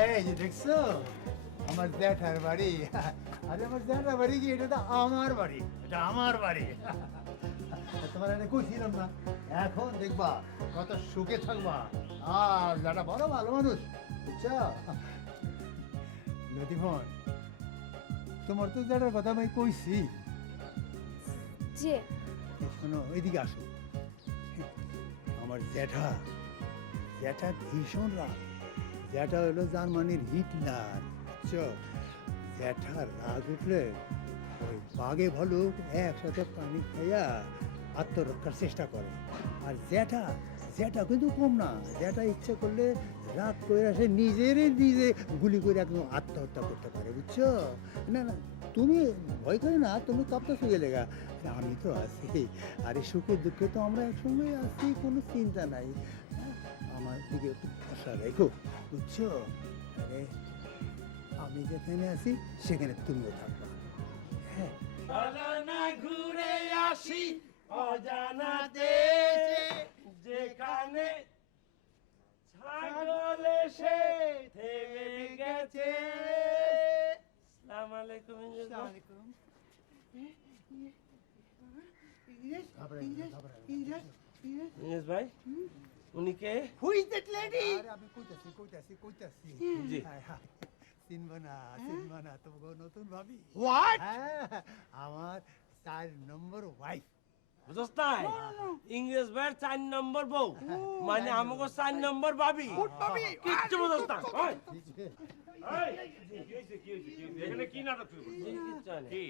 এই যে দেখছো আমার জ্যাঠার বাড়ি। আরে আমার জ্যাঠার বাড়ি কি, এটা তো আমার বাড়ি, এটা আমার বাড়ি। তোমার এটা কইছিলাম না, এখন দেখবা কত সুখে থাকবা। আর জ্যাঠা বড় ভালো মানুষ, বুঝছো? নদীফোন, তোমার তো জ্যাঠার কথা আমি কইছি। যে শোনো, এদিকে আসো। আমার জ্যাঠা, জ্যাঠা ভীষণ রাগ। জ্যাঠা হলো জার্মানির হিটলার, বুঝছো? জ্যাঠা রাগ উঠলে ওই বাঘে ভালুক একসাথে পানি খাইয়া আত্মরক্ষার চেষ্টা করে। আর জ্যাঠা, জ্যাঠা কিন্তু কম না। জ্যাঠা ইচ্ছে করলে রাগ করে আসে নিজে গুলি করে একদম আত্মহত্যা করতে পারে, বুঝছো? না না, তুমি ভয় করে না, তুমি কাঁপতেছো গেলে গা। আমি তো আছি, আর এই সুখে দুঃখে তো আমরা একসঙ্গে আছি, কোনো চিন্তা নাই। হ্যাঁ, আমার দিকে একটু ভরসা রেখো, বুঝছো? আরে আমি যেখানে আছি সেখানে তুমিও থাকবা। হ্যাঁ, চলো না ঘুরে আসি অজানা দেশে, যেখানে ছাগল এসে থেমে গেছে। আসসালামু আলাইকুম। ইংরেজ ভাই, উনি কে? Who is that lady? আরে আমি কইতাছি। জি। হ্যাঁ, হ্যাঁ। চিনবা না তোমাকে নতুন ভাবি। হোয়াট? হ্যাঁ, আমার 4 নম্বর ওয়াইফ। বুঝছ নাই? ইংরেজ ভাইয়ের 4 নম্বর বউ, মানে আমাকে 4 নম্বর ভাবি। ভাবি? কিচ্ছু বুঝছ না। ওই, এখানে কি নাটক শুরু করছিস? জি, কিচ্ছু হয় না। কি?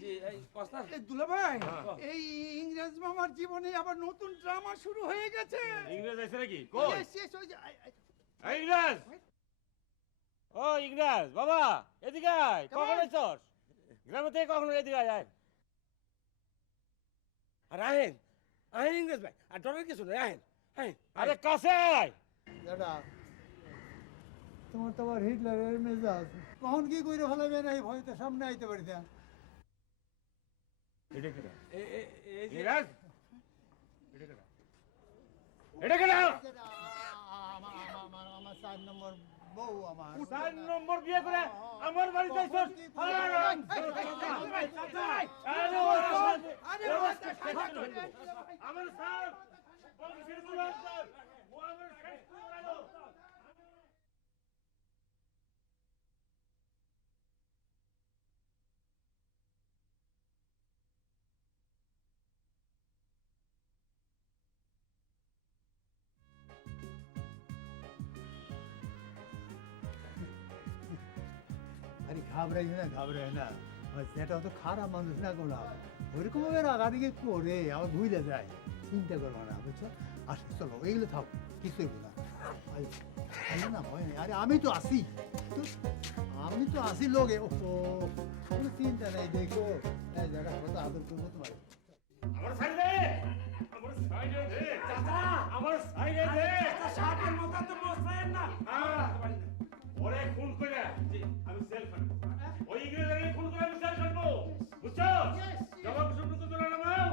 জি, এই কস্তা। দুলা ভাই, হ্যাঁ। এই ইংরেজ মামার জীবনে আবার নতুন ড্রামা শুরু হয়ে গেছে। ইংরেজ আছে নাকি? কই? Yes, yes, ওই যে, এই ইংরেজ! ও ইংরেজ, বাবা, এদিকে আয়। কখন আইছস? গ্রামে থেকে কখন এদিকে আয়, আয়। আর আহেন, আহেন ইংরেজ ভাই, আর ডরের কিছু নেই, আহেন, আহেন। আরে কাছে আয়। দাদা, তোমার তো আবার হিটলারের মেজাজ, কখন কি কইরে ফেলাবে না, এই ভয়তে সামনে আইতে পারি না। এটা কেডা? এই যে ইংরেজ? এটা কেডা? এটা কেডা? আমার 4 নম্বর বউ আমার। 4 নম্বর বিয়ে করে আমার বাড়িতে আইছস? আমার স্যার, বংশের দুলাল স্যার, ও আমার শেষ করে গেল। আরে ঘাবড়াই না, সেটা তো খারাপ মানুষ না কোনো, ওইরকম ভাবে রাগাদিকে করে আবার ভুলে যায়। চিন্তা করবো না, বুঝছো? আসো, চলো, এইগুলো থাক, কিছুই না। না ভয় নেই, আরে আমি তো আসি, লোকে। ও কোনো চিন্তা নেই, দেখো জায়গা কত আদর করবো তোমার। আমার সাইডে দে, আমার সাইডে দে, চাচা, আমার সাইডে দে। শার্টের মধ্যে তো মশাইন না। ওরে খুন করে আমি সেল খাটবো, ওই ইংরেজের খুন করে আমি সেল খাটবো, বুঝছো? জবাব শুনতে তো তোলা নামাও।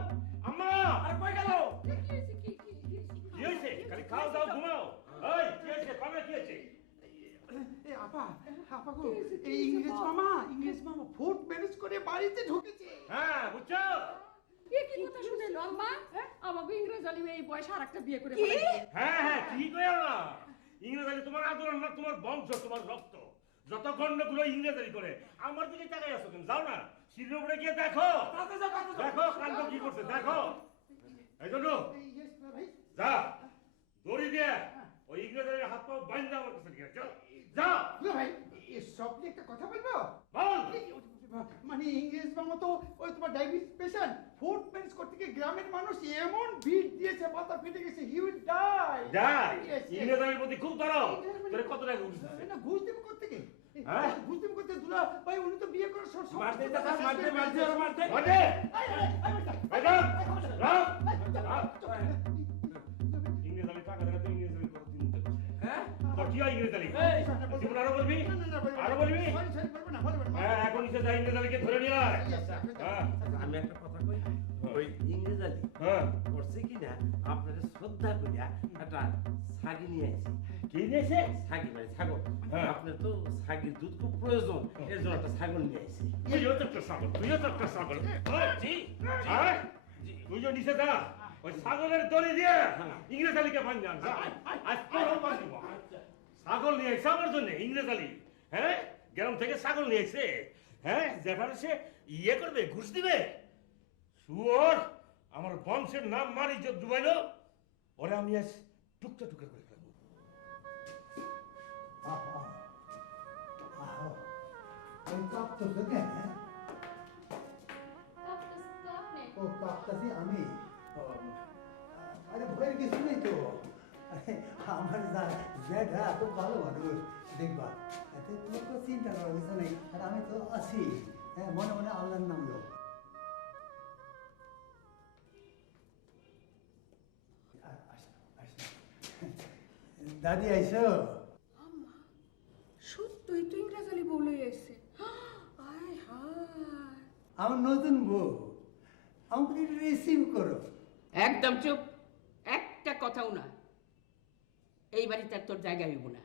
আম্মা, আর কই গেল? কি হয়েছে? খালি খাও দাও ঘুমাও। ওই কি হয়েছে? পাবে কি হয়েছে? এ আপা গো, এই ইংরেজ মামা ফুড ম্যানেজ করে বাড়িতে ঢুকেছে। হ্যাঁ, বুঝছো? এ কি কথা শুনে লো আম্মা? আমাকে ইংরেজ আলী এই বয়স আর একটা বিয়ে করে ফেলেছে। হ্যাঁ, কি কইও না। ইংরেজি তোমার আদর না, তোমার বংশ, তোমার রক্ত। যত গন্ডগুলো ইংরেজি করে আমার দিকে তাকাই আছো কেন? যাও না, সিঁড়ির উপরে গিয়ে দেখো, দেখো কাণ্ড কি করছে, দেখো। এই জন্য যা, দড়ি দিয়ে ওই ইংরেজের হাত পা বাইন্ধা আমার কাছে নিয়ে যাও, যাও। দুলা ভাই, সব নিয়ে একটা কথা বলবো? বল। মানে ইংরেজ মামা তো ওই তোমার ডায়াবেটিস পেশেন্ট, ফুড ম্যানেজ করতে গিয়ে গ্রামের মানুষ এমন ভিড় দিয়েছে, মাথা ফেটে গেছে, হি উইল ডাই। যাই, ইংরেজের প্রতি খুব দরদ। তোরে কত টাকা ঘুষ দিছে? না, ঘুষ দেবো কোত্থেকে? হ্যাঁ? ঘুষ দেবো কোত্থেকে? দুলা ভাই, উনি তো বিয়ে করার সব মারতে চাচা, মারতে আর মারতে। ওঠে, বেদম, রাম, ইংরেজ আমি টাকা দেখাতে ইংরেজ আমি কত দিন উঠতে করছে। হ্যাঁ? তোর কি হয় ইংরেজ আলী? এই, জীবন আরো বলবি? আরো বলবি? হ্যাঁ, এখন নিচে যা ইংরেজ আলীকে ধরে নিয়ে আয়। হ্যাঁ, আমি একটা কথা কই, ওই ইংরেজ আলী হ্যাঁ, করছে কি না আপনাদের শ্রদ্ধা করিয়া একটা ছাগি নিয়ে আইছি। কি নিয়েছে? ছাগি মানে ছাগল। হ্যাঁ। আপনার তো ছাগির দুধ খুব প্রয়োজন, এর জন্য একটা ছাগল নিয়ে আইছি। তুইও তো একটা ছাগল, তুইও তো একটা ছাগল। জি আয়, তুইও নিচে যা, ওই ছাগলের দড়ি দিয়ে ইংরেজ আলীকে ভাঙা আন, যা। আজ তোরও ভাঙিব। ছাগল নিয়ে আইছে আমার জন্য ইংরেজ আলী, হ্যাঁ? গ্রাম থেকে ছাগল নিয়ে আইছে, হ্যাঁ? যেখানে সে ইয়ে করবে, ঘুষ দিবে। শুয়োর, আমার বংশের নাম মারি যে ডুবাইলো, ওরা আমি আজ টুকটা টুকরা করে ফেলবো। আহা, আহা, ওই কাঁপতেছো কেন, হ্যাঁ? কাঁপতেছে তো আপনি। ও কাঁপতাছি আমি। ও, আরে ভয়ের কিছু নেই তো। আরে আমার জ্যাঠা তো ভালো মানুষ, দেখবা এতে তোমার তো চিন্তা করার কিছু নেই। আর আমি তো আছি, হ্যাঁ, মনে মনে আল্লাহর নাম লো। দাদি আইসো? আম্মা সত্যই তো ইংরেজ আলী বউ লই আইছে। আয় হায়। আমার নতুন বউ, আমাকে রিসিভ করো। একদম চুপ, একটা কথাও না। এই বাড়িতে আর তোর জায়গা হইব না,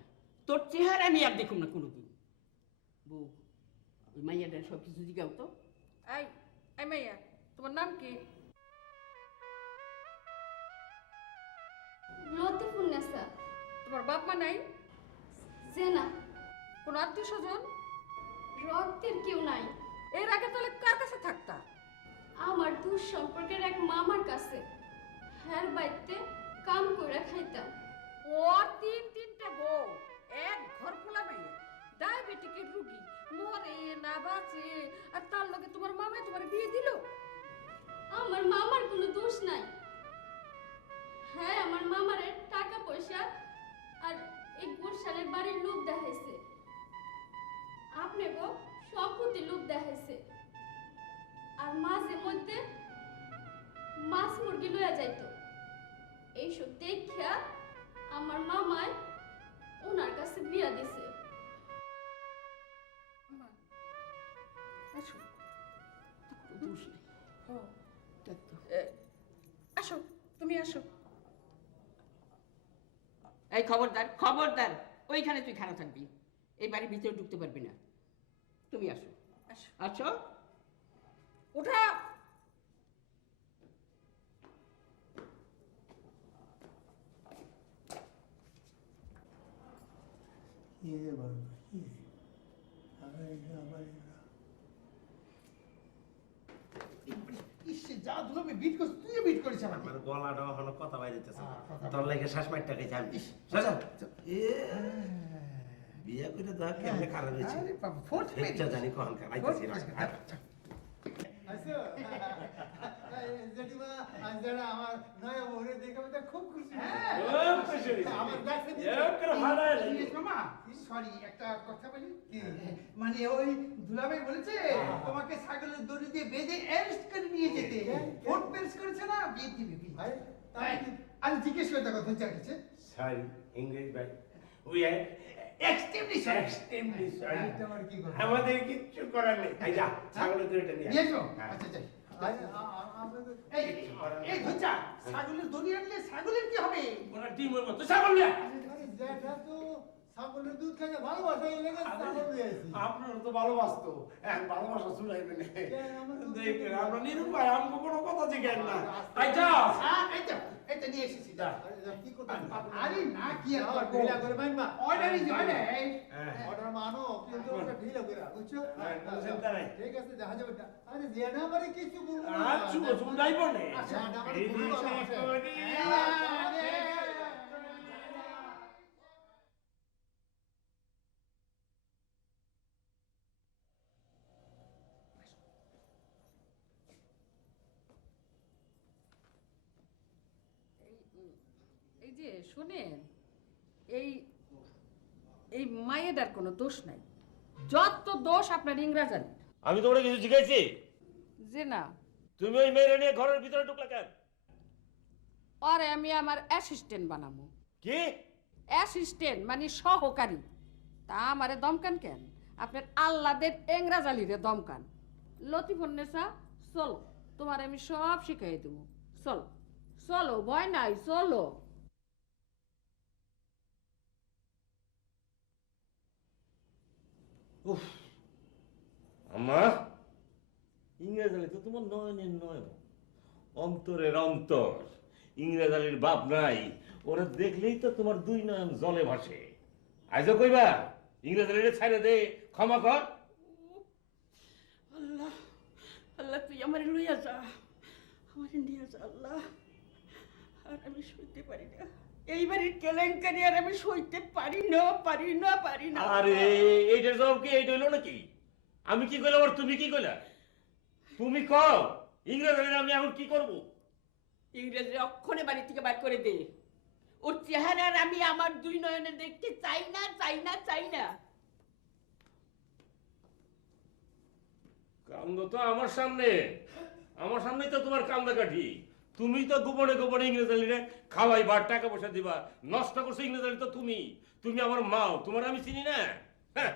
তোর চেহারা আমি আর দেখুম না কোনোদিন। বউ, ওই মাইয়াটার সব কিছু জিগাও তো। এই এই মাইয়া, তোমার নাম কি? লতিফুন্নেসা। তোমার বাপ মা নাই? জেনা। কোন আত্মীয় স্বজন? রক্তের কেউ নাই। এর আগে তাহলে কার কাছে থাকতা? আমার দূর সম্পর্কের এক মামার কাছে। হ্যার বাইতে কাম কইরা খাইতাম। ওর তিনটা বউ, এক ঘর খোলা মাইয়া, ডায়াবেটিকের রোগী, মরে না বাঁচে, আর তার লগে তোমার মামাই তোমার বিয়ে দিল। আমার মামার কোনো দোষ নাই। হ্যাঁ, আমার মামারে টাকা পয়সা আর এই গুলশানের বাড়ির লোভ দেখাইছে। আপনি গো সম্পত্তি লোভ দেখাইছে। আর মাঝে মধ্যে মাছ মুরগি লইয়া যাইতো। এইসব দেখিয়া আমার মামায় ওনার কাছে বিয়া দিছে। আম্মা, আসো। তোর কোনো দোষ নেই, ও, দেখ তো। আসো, তুমি আসো। এই খবরদার, খবরদার, ওইখানে তুই খারাপ থাকবি, এই বাড়ির ভিতরে ঢুকতে পারবি না। তুমি আসো, আসো। আসো। ওঠা। কি রে বাবা, কি? আবার এটা, আবার এটা। ইস, যা দুলাবে বিট করছিস, তুইও বিট করিস আমাকে। আমার গলাটা হলো কথা বাইরেতেছে, কথা তোর লাগে শ্বাস মারটা খাইছি আমি। এ বিয়া করে দেখ কেমনে খারাপ হয়েছে। আরে বাবা, ফোর্ট হেচ্চা জানি কখন খারাইতেছি আচ্ছা, জেঠিমা, আজ যারা আমার নয়া বউরে দেখে আমি তো খুব খুশি। আমার কাছে মামা, সরি, একটা কথা বলি। মানে ওই দুলাভাই বলেছে তোমাকে ছাগলের দড়ি দিয়ে বেঁধে অ্যারেস্ট করে নিয়ে যেতে। ফোর্ট পেলস করেছে না, বিয়ে দিবে বিয়ে। ভাই, তাই আমি জিজ্ঞেস করে দেখো তুই চাইছে সরি ইংরেজ ভাই, we are extremely sorry. Extremely sorry. এটা আমার কি কথা? আমাদের কিচ্ছু করার নেই। এই যা ছাগলের দড়িটা নিয়ে নিয়ে আয়। আসবো? হ্যাঁ। আচ্ছা যাই। আমাদের এই এই ধুচা, ছাগলের দড়ি আনলে ছাগলের কি হবে? ওরা ডিমের মতো ছাগল নিয়ে আয়। আরে জ্যাঠা তো ছাগলের দুধ খাইতে ভালোবাসে, এই লেগে ছাগল দিয়ে আইছি। আপনার তো ভালোবাসতো, এখন ভালোবাসা শুনাইবে না। আমার তো দেখেন আমরা নিরুপায়, আমাকে কোনো কথা জিজ্ঞেস না। তাই যাও। এই তো, এটা নিয়ে এসেছি যা। আরে কি করতে? আরে না, কি আর আমার করবো? ঢিলা করে মানবা? অর্ডারই অর্ডার। হ্যাঁ। অর্ডার মানো, কিন্তু ওটা ঢিলা করে, বুঝছো? হ্যাঁ, কোনো চিন্তা নাই। ঠিক আছে, দেখা যাবে। আরে জ্যাঠা আমারে কিছু বলবো না। আর চুপ যাইব না। জ্যাঠা আমারে এই বলবো না। বিষয় করি। এই যে শোনেন, এই এই মায়ের কোনো দোষ নাই, যত দোষ আপনার ইংরেজ আলীর। আমি তোমাকে কিছু জিজ্ঞাসি, যে না, তুমি ওই মেয়েরা নিয়ে ঘরের ভিতরে ঢুকলা কেন? আরে আমি আমার অ্যাসিস্ট্যান্ট বানাবো। কি? অ্যাসিস্ট্যান্ট মানে সহকারী। তা আমারে দমকান কেন? আপনার আল্লাদের ইংরেজ আলীরে দমকান। লতিফুন্নেসা, চলো, তোমার আমি সব শিখাই দেবো, চলো। চলো ভয় নাই চলো। উফ আম্মা, ইংরেজ আলী তো তোমার নয়নের নয়ন, অন্তরের অন্তর। ইংরেজ আলীর বাপ নাই, ওরা দেখলেই তো তোমার দুই নয়ন জলে ভাসে। আজও কইবা ইংরেজ আলীর ছাইড়ে দে, ক্ষমা কর। আল্লাহ আল্লাহ তুই আমার লইয়া যা, আমার নিয়ে যা আল্লাহ। আর আমি সইতে পারি না এই বাড়ির কেলেঙ্কারি, আর আমি সইতে পারি না পারি না পারি না। আরে এইটার জবাব কি এইটা হইলো নাকি? আমি কি কইলাম আর তুমি কি কইলা? তুমি কও ইংরেজ আলীর আমি এখন কি করব? ইংরেজরা অক্ষণে বাড়ি থেকে বাইর করে দে। ওর চেহারার আমি আমার দুই নয়নে দেখতে চাই না চাই না চাই না। কান্দ তো আমার সামনেই তো তোমার কান্দা কাঠি। তুমি তো গোপনে গোপনে ইংরেজ আলীরে খাওয়াইবা, টাকা পয়সা দিবা, নষ্ট করছো ইংরেজ আলী তো তুমি। তুমি আমার মাও, তোমার আমি চিনি না? হ্যাঁ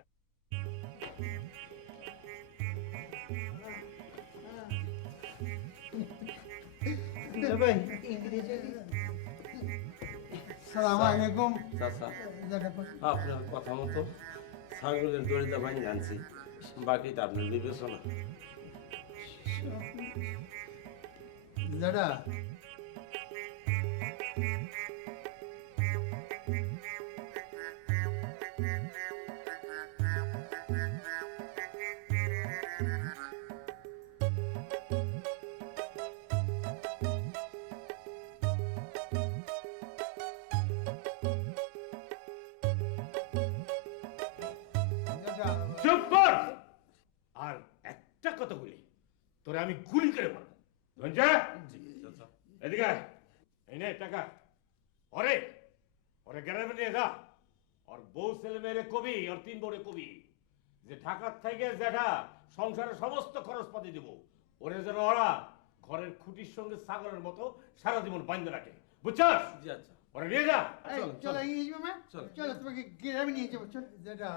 ভাই ইংরেজি সালাম আলাইকুম। চাচা, দাদা আপনার কথা মতো ছাগলের দড়িটা ভাঙি আনছি, বাকিটা আপনার বিবেচনা। দাদা চুপ কর। আর একটা কথা বলি, তোরে আমি গুলি করে মারব। ধনজা, এদিকে আয়। এই নে টাকা। ওরে গ্রামে নিয়ে যা। আর বউ ছেলে মেয়েরে কবি, আর তিন বউরে কবি যে ঢাকার থেকে জ্যাঠা সংসারের সমস্ত খরচপাতি দিব। ওরে যেন ওরা ঘরের খুঁটির সঙ্গে ছাগলের মতো সারা জীবন বাঁধে রাখে, বুঝছস? জি আচ্ছা। ওরে নিয়ে যা। চলো ইংরেজি মামা, চলো। চলো তোমাকে গ্রামে নিয়ে যাবো। চল দাদা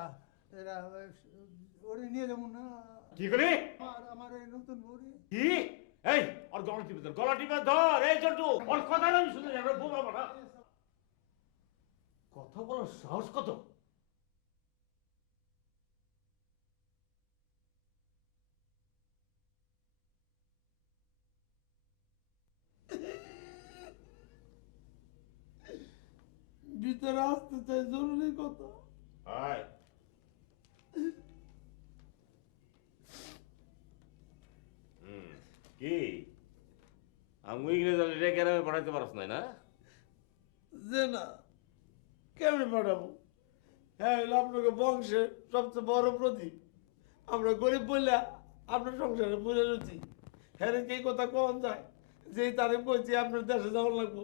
দাদা ওরে নিয়ে যাবো না। কি করি? আমার ওই নতুন বউরে কি? এই ওর গলা টিপে ধর, গলা টিপে ধর। এই জন্টু, ওর কথা আমি শুনে যাবো, বোমাবো না। কথা বলার সাহস কত? ভিতরে আসতে চাই, জরুরি কথা। আয়। কি আমি ইংরেজ আলীরে গ্রামে পাঠাইতে পারছ না? যে না, কেমনে পাঠাবো? হ্যাঁ হলো আপনাকে বংশের সবচেয়ে বড় প্রদীপ। আমরা গরিব বললে আপনার সংসারে বুঝে রয়েছি। হ্যাঁ কি কথা কখন যায় যেই তারিখ কইছি আপনার দেশে যাওয়ার লাগবো,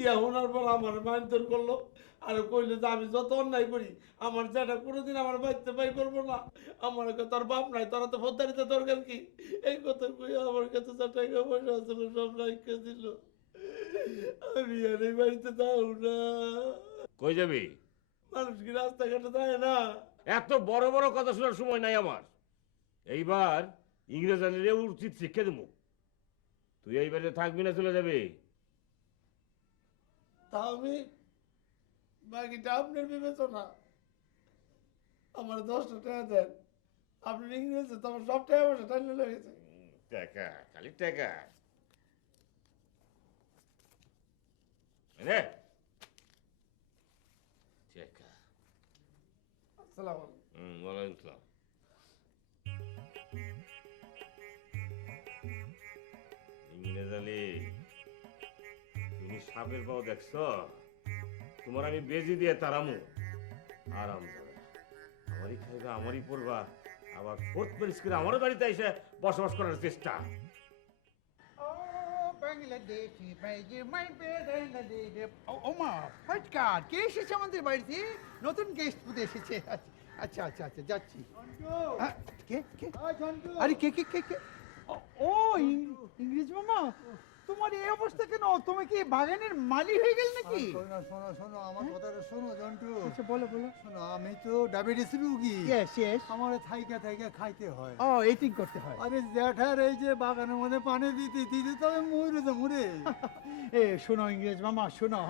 ইয়া শোনার পর আমার মারধর করলো। আর কইলে যে আমি যত অন্যায় করি আমার যেটা কোনোদিন আমার বাড়িতে বাই করবো না। আমার কাছে তোর বাপ নাই, তোরা তো ফোদ্দারিতে দরকার কি? এই কথা কই আমার কাছে যা টাকা পয়সা আসলে সব রাইখে দিল। আমি আর এই বাড়িতে যাও না। কই যাবি? মানুষ কি রাস্তাঘাটে যায় না? এত বড় বড় কথা শোনার সময় নাই আমার। এইবার ইংরেজ আলীরে উচিত শিক্ষা দেবো। তুই এই বাড়িতে থাকবি না চলে যাবি? তা আমি বাকিটা আপনার বিবেচনা। আমার 10টা টাকা দেন, আপনার ইংরেজি তো আমার সব টাকা পয়সা টাইলে লেগেছে। টাকা, খালি টাকা। রে টাকা। আসসালামু আলাইকুম। ওয়ালাইকুম আসসালাম। ইংরেজ আলী, তুমি সাপের পাও দেখছো? তোমার আমি বেজি দিয়ে তারামু। আরাম যাবে, আমারই খাইবা, আমারই পড়বা, আবার ফোর্থ প্যারিস করে আমারও বাড়িতে এসে বসবাস করার চেষ্টা। বাংলাদেশি বাইরে মাই বেড়াইলে ও মা ফটকার কে এসেছে আমাদের বাড়িতে? নতুন গেস্ট বুঝে এসেছে। আচ্ছা আচ্ছা আচ্ছা যাচ্ছি। কে কে? আরে কে কে কে কে? ও ইংরেজ মামা, তোমার এই অবস্থা কেন? তুমি কি বাগানের মালি হয়ে গেল নাকি? শোনো শোনো শোনো আমার কথাটা শোনো জন্টু। আচ্ছা বলো বলো। শোনো আমি তো ডায়াবেটিস রোগী। Yes yes. আমার থাইকা থাইকা খাইতে হয়। ও এটিং করতে হয়। আরে জ্যাঠার এই যে বাগানের মধ্যে পানি দিতে দিতে তো আমি মরে যাবো রে। এ শোনো ইংরেজ মামা শোনো,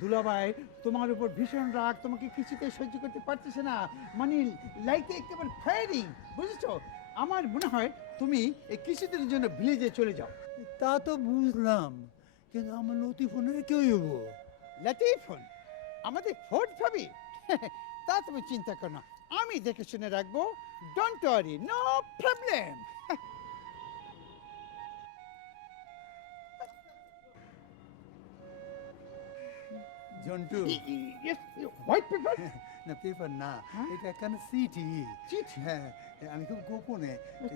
দুলাভাই তোমার উপর ভীষণ রাগ, তোমাকে কিছুতে সহ্য করতে পারতেছে না, মানে লাইক একেবারে ফায়ারিং, বুঝেছো? আমার মনে হয় তুমি এই কিছুদিনের জন্য ভিলেজে চলে যাও। তা তো বুঝলাম, কিন্তু আমার লতিফোনের কেউ হবো? লতিফুন আমাদের ফোর্ট ভাবি তা তুমি চিন্তা করো না, আমি দেখে শুনে রাখবো, don't worry, no problem. Jontu white paper? না পেপার না, হ্যাঁ? এটা একখানা চিঠি। চিঠি? হ্যাঁ, আমি খুব গোপনে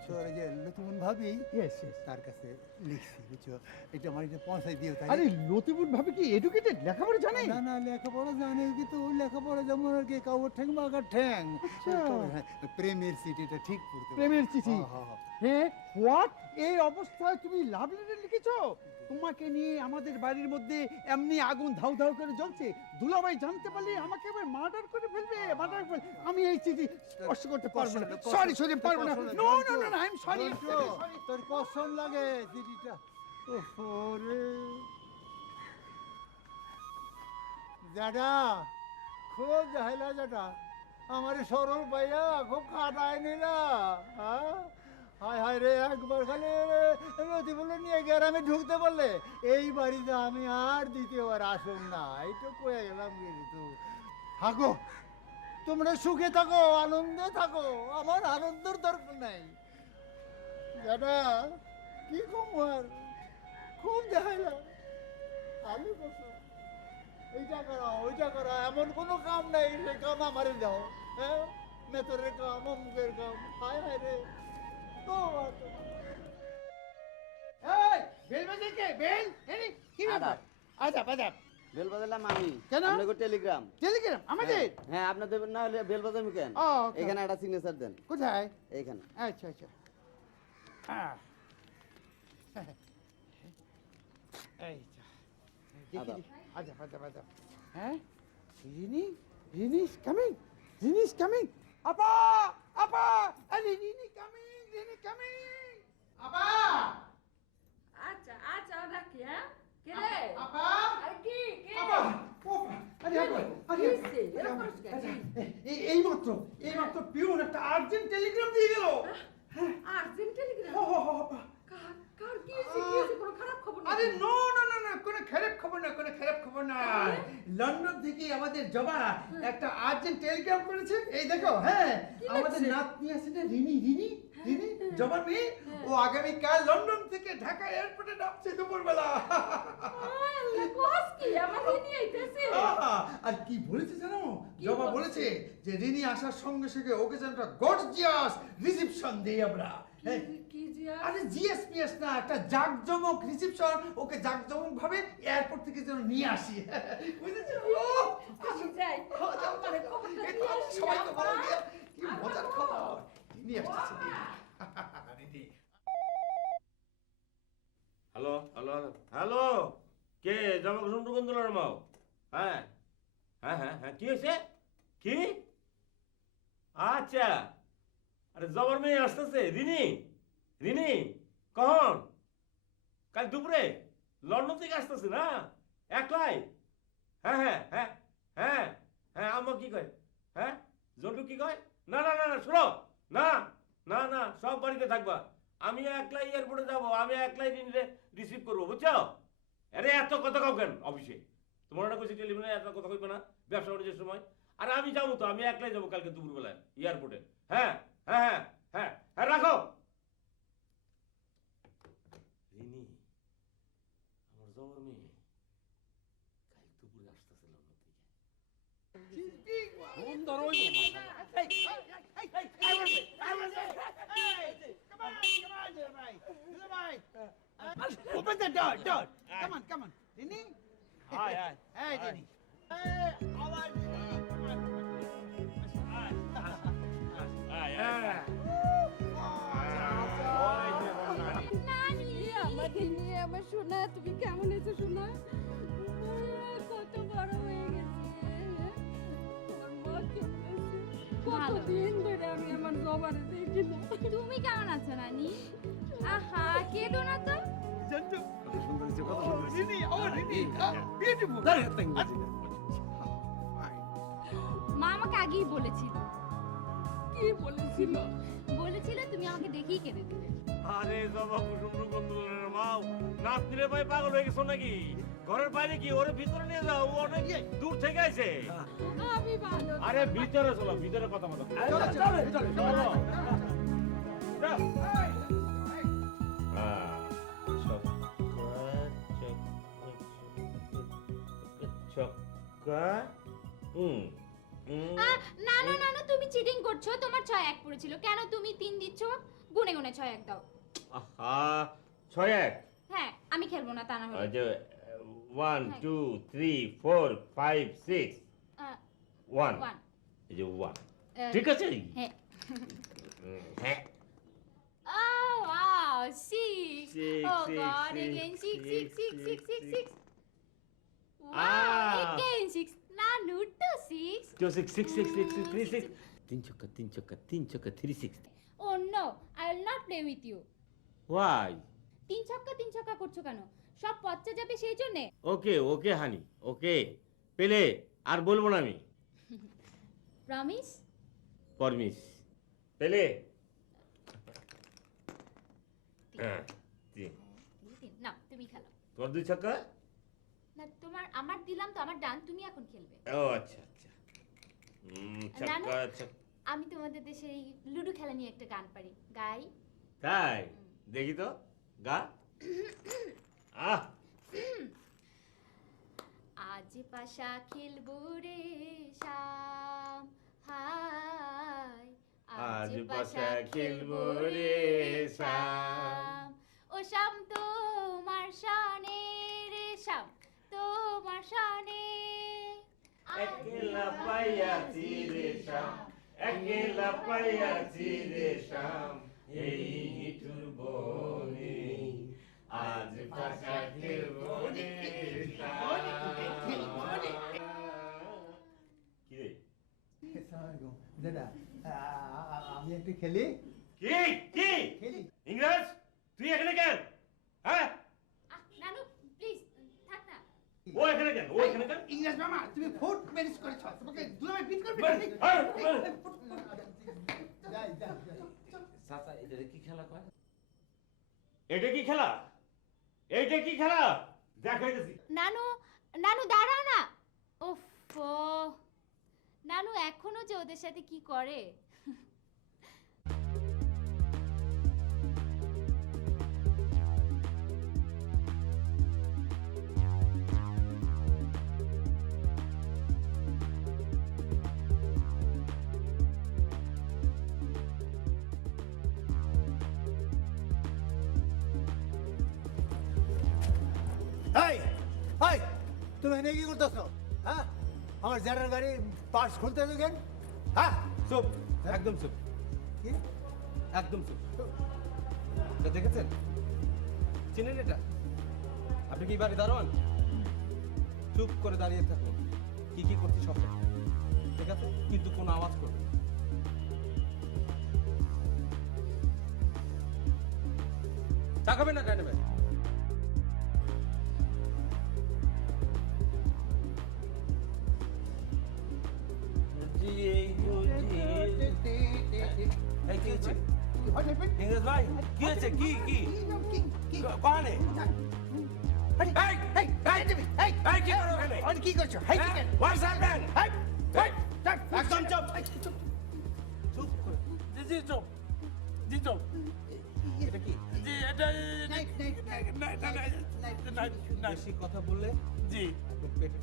তোর এই যে লতিফোন ভাবি ইয়েস ইয়েস। তার কাছে লিখছি, বুঝছো? এটা আমার এটা পৌঁছাই দিও তাই। আরে লতিফুন ভাবি কি এডুকেটেড, লেখাপড়া জানে? না না লেখাপড়া জানে, কিন্তু ওই লেখাপড়া যেমন আর কি কাউর ঠ্যাং বাগার ঠ্যাং। আচ্ছা। হ্যাঁ, প্রেমের চিঠিটা ঠিক পড়তে পারে। প্রেমের চিঠি? হ্যাঁ, হ্যাঁ, হ্যাঁ, হোয়াট? এই অবস্থায় তুমি লাভ লেটার লিখেছো? তোমাকে নিয়ে আমাদের বাড়ির মধ্যে এমনি আগুন ধাউ ধাউ করে জ্বলছে, দুলাভাই জানতে পারলে আমাকে এবার মার্ডার করে ফেলবে, মার্ডার করে। আমি এই চিঠি স্পর্শ করতে পারবো না, সরি সরি পারবো না, no no no I am sorry. তোর কষ্ট লাগে চিঠিটা। ওরে দাদা, খুব জাহেলা দাদা, আমার সরল পাইয়া খুব খাটায় নিলা। হ্যাঁ হায় হায় রে, একবার খালি নদী বলে নিয়ে গিয়ে আর আমি ঢুকতে পারলে এই বাড়িতে আমি আর দ্বিতীয়বার আসুন না, এইটা কয়ে গেলাম কিন্তু। থাকো তোমরা সুখে থাকো, আনন্দে থাকো, আমার আনন্দের দরকার নাই। দাদা কি কম আর খুব দেখাইলাম, আমি বসো এইটা করা ওইটা করা, এমন কোনো কাম নাই সে কাম আমারে দাও। হ্যাঁ, মেতরের কাম, অমুকের কাম, হায় হায় রে। এই বেল বাজে কে? বেল এনি কি ব্যাপার? আদাব আদাব। বেল বাজালাম আমি। কেন? আপনাকে টেলিগ্রাম। টেলিগ্রাম আমাদের? হ্যাঁ আপনার দেবেন না হলে বেল বাজামি কেন? ও, okay. এখানে একটা সিগনেচার দেন। কোথায়? এইখানে। আচ্ছা আচ্ছা। এই দেখি আদাব। আদাব আদাব আদাব। হ্যাঁ, Rini Rini is coming, Rini is coming. আপা আপা, আরে রিনি কামিং, রিনি কামিং। আপা আচ্ছা আচ্ছা রাখি, হ্যাঁ? কে রে? আপা আরে কি কে? আপা ও আরে আপা আরে কি হইছে? এরকম করিস কেন? এই মাত্র পিউন একটা আর্জেন্ট টেলিগ্রাম দিয়ে গেল। Urgent Telegram? হো হো হো আপা। কার কি হইছে? কি হইছে? কোনো খারাপ খবর না? আরে নো নো নো নো, কোনো খারাপ খবর না, কোনো খারাপ খবর না। লন্ডন থেকে আমাদের জবা একটা আর্জেন্ট টেলিগ্রাম করেছে, এই দেখো। হ্যাঁ, কি আমাদের লিখছে? নাতনি আছে না, রিনি রিনি রিনি জবার মেয়ে, ও আগামীকাল লন্ডন থেকে ঢাকা এয়ারপোর্টে নামছে দুপুরবেলা। আল্লাহ, কস কি? আমার রিনি আইতেছে? আর কি বলেছে জানো? জবা বলেছে যে রিনি আসার সঙ্গে সঙ্গে ওকে যেন একটা গর্জিয়াস রিসেপশন দেই আমরা। হ্যাঁ, কি জিয়া? আরে জিএসপিএস না, একটা জাকজমক রিসেপশন, ওকে জাকজমক ভাবে এয়ারপোর্ট থেকে যেন নিয়ে আসি। বুঝেছো? আমি যাই। আমারে খবরটা দিয়ে আসি। সবাই তো বলো আপা। যে, কি মজার খবর নিয়ে আসতেছে। হ্যালো হ্যালো হ্যালো, কে জামা কুসুম টুকুন্দুলার মাও? হ্যাঁ হ্যাঁ হ্যাঁ হ্যাঁ, কি হয়েছে? কি? আচ্ছা, আরে জবর মেয়ে আসতেছে। রিনি রিনি কখন? কাল দুপুরে লন্ডন থেকে আসতেছে না? একলাই? হ্যাঁ হ্যাঁ হ্যাঁ হ্যাঁ হ্যাঁ, আমার কি কয়? হ্যাঁ, জন্টু কি কয়? না না না না, শোনো, না না না, সব বাড়িতে থাকবা, আমি একলাই এয়ারপোর্টে যাবো, আমি একলাই রিসিভ করবো, বুঝছো? আরে এত কথা কাউ কেন অফিসে? তোমার একটা কইছি টেলিফোনে এত কথা কইবে না ব্যবসা বাণিজ্যের সময়। আরে আমি যাবো তো, আমি একলাই যাবো কালকে দুপুরবেলায় এয়ারপোর্টে। হ্যাঁ হ্যাঁ হ্যাঁ হ্যাঁ হ্যাঁ, রাখো। রিনি আমার জবর মেয়ে কাল দুপুরে আসতেছে লন্ডন থেকে। Open the door, door. Come on, come on. Rini? Aye, aye. Hey, Rini. Hey, how are you? নানি আমার সোনা তুমি কেমন আছো সোনা কত বড় হয়ে গেছে তোমার মা কেমন আছে কতদিন ধরে আমি আমার জবারে দেখি না তুমি কেমন আছো নানি? আহা কেঁদো না তো। জানতো রিনি বিউটিফুল মা আমাকে আগেই বলেছিল কি বলেছিল বলেছিল তুমি আমাকে দেখেই কেঁদে দিবে। আরে বাবা কুসুম গন্ধুলের মাও নাতনিরে ভাই পাগল হয়ে গেছো নাকি? ঘরের বাইরে কি ওরে ভিতরে নিয়ে যাও, ও অনেক দূর থেকে আইছে। আমি ভালো আরে ভিতরে চলো, ভিতরে কথা বলো। না না না না তুমি চিটিং করছো। তোমার 6-1 পড়েছিল, কেন তুমি 3 দিচ্ছ? গুনে গুনে 6-1 দাও। আহা 6-1। হ্যাঁ আমি খেলবো না তা না হলে। 1 2 3 4 5 6 1 1 এই যে 1 ঠিক আছে। হ্যাঁ হ্যাঁ Oh wow, 6. Six, Oh six, God, six, again 6, six, 6, 6, 6, 6, 6. Wow, Ah. again 6. Nanu, 2, 6. 2 6 6 6 6 3 6 3 চক্কা 3 6 Oh no, I will not play with you. Why? 3 ছক্কা করছো কেন? সব পচ্চা যাবে সেই জন্য। ওকে ওকে হানি ওকে পেলে আর বলবো না আমি। প্রমিস? পরমিস পেলে হ্যাঁ না তুমি খেলো। তোর 2 ছক্কা। না তোমার আমার দিলাম তো, আমার ডান, তুমি এখন খেলবে। ও আচ্ছা আচ্ছা ছক্কা ছক্কা। আমি তোমাদের দেশে এই লুডো খেলা নিয়ে একটা গান পারি, গাই। তাই দেখি তো গা। আহ আজ পাশা খেলবো রে শাম, হাই আজ পাশা খেলবো রে শাম। ও শাম তোমার শানে রে শাম, তোমার শানে। একলা পাইয়াছি রে শাম, একলা পাইয়াছি রে শাম, এই নিঠুর বনে আজ পাশা খেলবো রে শাম। কি রে দাদা আমি একটু খেলি কি কি খেলি ইংরেজ তুই এখানে কেন? হ্যাঁ নানু প্লিজ থাক না। ও এখানে কেন? ও এখানে কেন? ইংরেজ মামা তুমি ফুট ম্যানেজ করেছো তোমাকে দুলাভাই বিট করবে যাই যাই যাই চাচা এটা কি খেলা কয়? এটা কি খেলা? এইটা কি খেলা? দেখাইতেছি। নানু নানু দাঁড়াও না। উফ নানু এখনো যে ওদের সাথে কি করে। এই এই তুমি এনে কি করতেছো? হ্যাঁ আমার জ্যাঠার গাড়ি পার্টস খুলতেছো কেন? হ্যাঁ চুপ একদম চুপ কি একদম চুপ এটা দেখেছেন চিনেন এটা আপনি কি বাড়ি দাঁড়ান চুপ করে দাঁড়িয়ে থাকুন কি কি করছি সব দেখুন। ঠিক আছে কিন্তু কোনো আওয়াজ করবেন না। চা খাবেন না কেন নেবেন? এই কি হচ্ছে? ইংরেজ ভাই কি হয়েছে? কি কি কানে কি করো ওখানে? কি করছো hi chicken what's happen? Hi একদম চুপ চুপ করে জি জি চুপ জি চুপ এটা কি জি এটা বেশি কথা বললে জি পেটে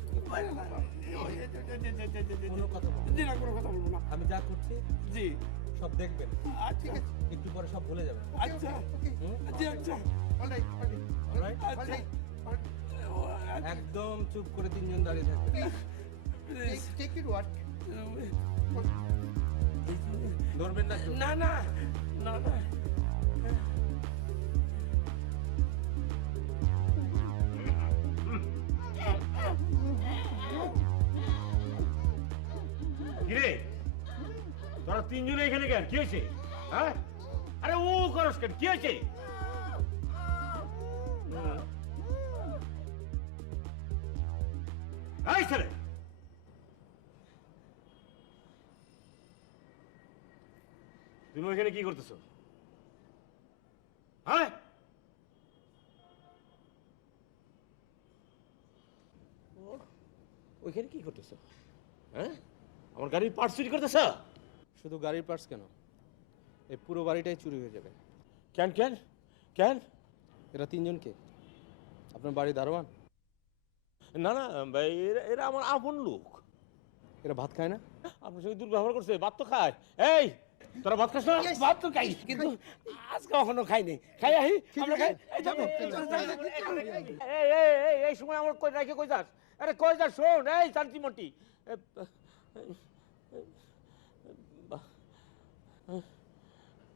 কোনো কথা বলবো জি না কোনো কথা বলবো না আমি যা করছি জি সব দেখবেন ঠিক আছে একটু পরে সব ভুলে যাবেন আচ্ছা জি আচ্ছা অলরাইট অলরাইট একদম চুপ করে তিনজন দাঁড়িয়ে থাকবেন টেক ইট ওয়াট ধরবেন না না না না না তিনজনে এখানে কেন কি হয়েছে হ্যাঁ আরে ও করস কেন কি হয়েছে এই ছেলে তুমি ওইখানে কি করতেছো হ্যাঁ ওইখানে কি করতেছো হ্যাঁ আমার গাড়ির পার্টস চুরি করতেছো শুধু গাড়ির পার্টস কেন, এই পুরো বাড়িটাই চুরি হয়ে যাবে। কেন কেন কেন এরা তিনজনকে আপনার বাড়ি দারোয়ান? না না ভাই এরা এরা আমার আপন লোক এরা ভাত খায় না? আপনার সঙ্গে দুর্ব্যবহার করছে ভাত তো খায় এই তোরা ভাত খাস না ভাত তো খাই কিন্তু আজকে কখনো খাইনি খাই আহি আমরা খাই এই যাবো এই এই এই এই সময় আমার কই রাখে কই যাস আরে কই যাস শোন এই শান্তিমতি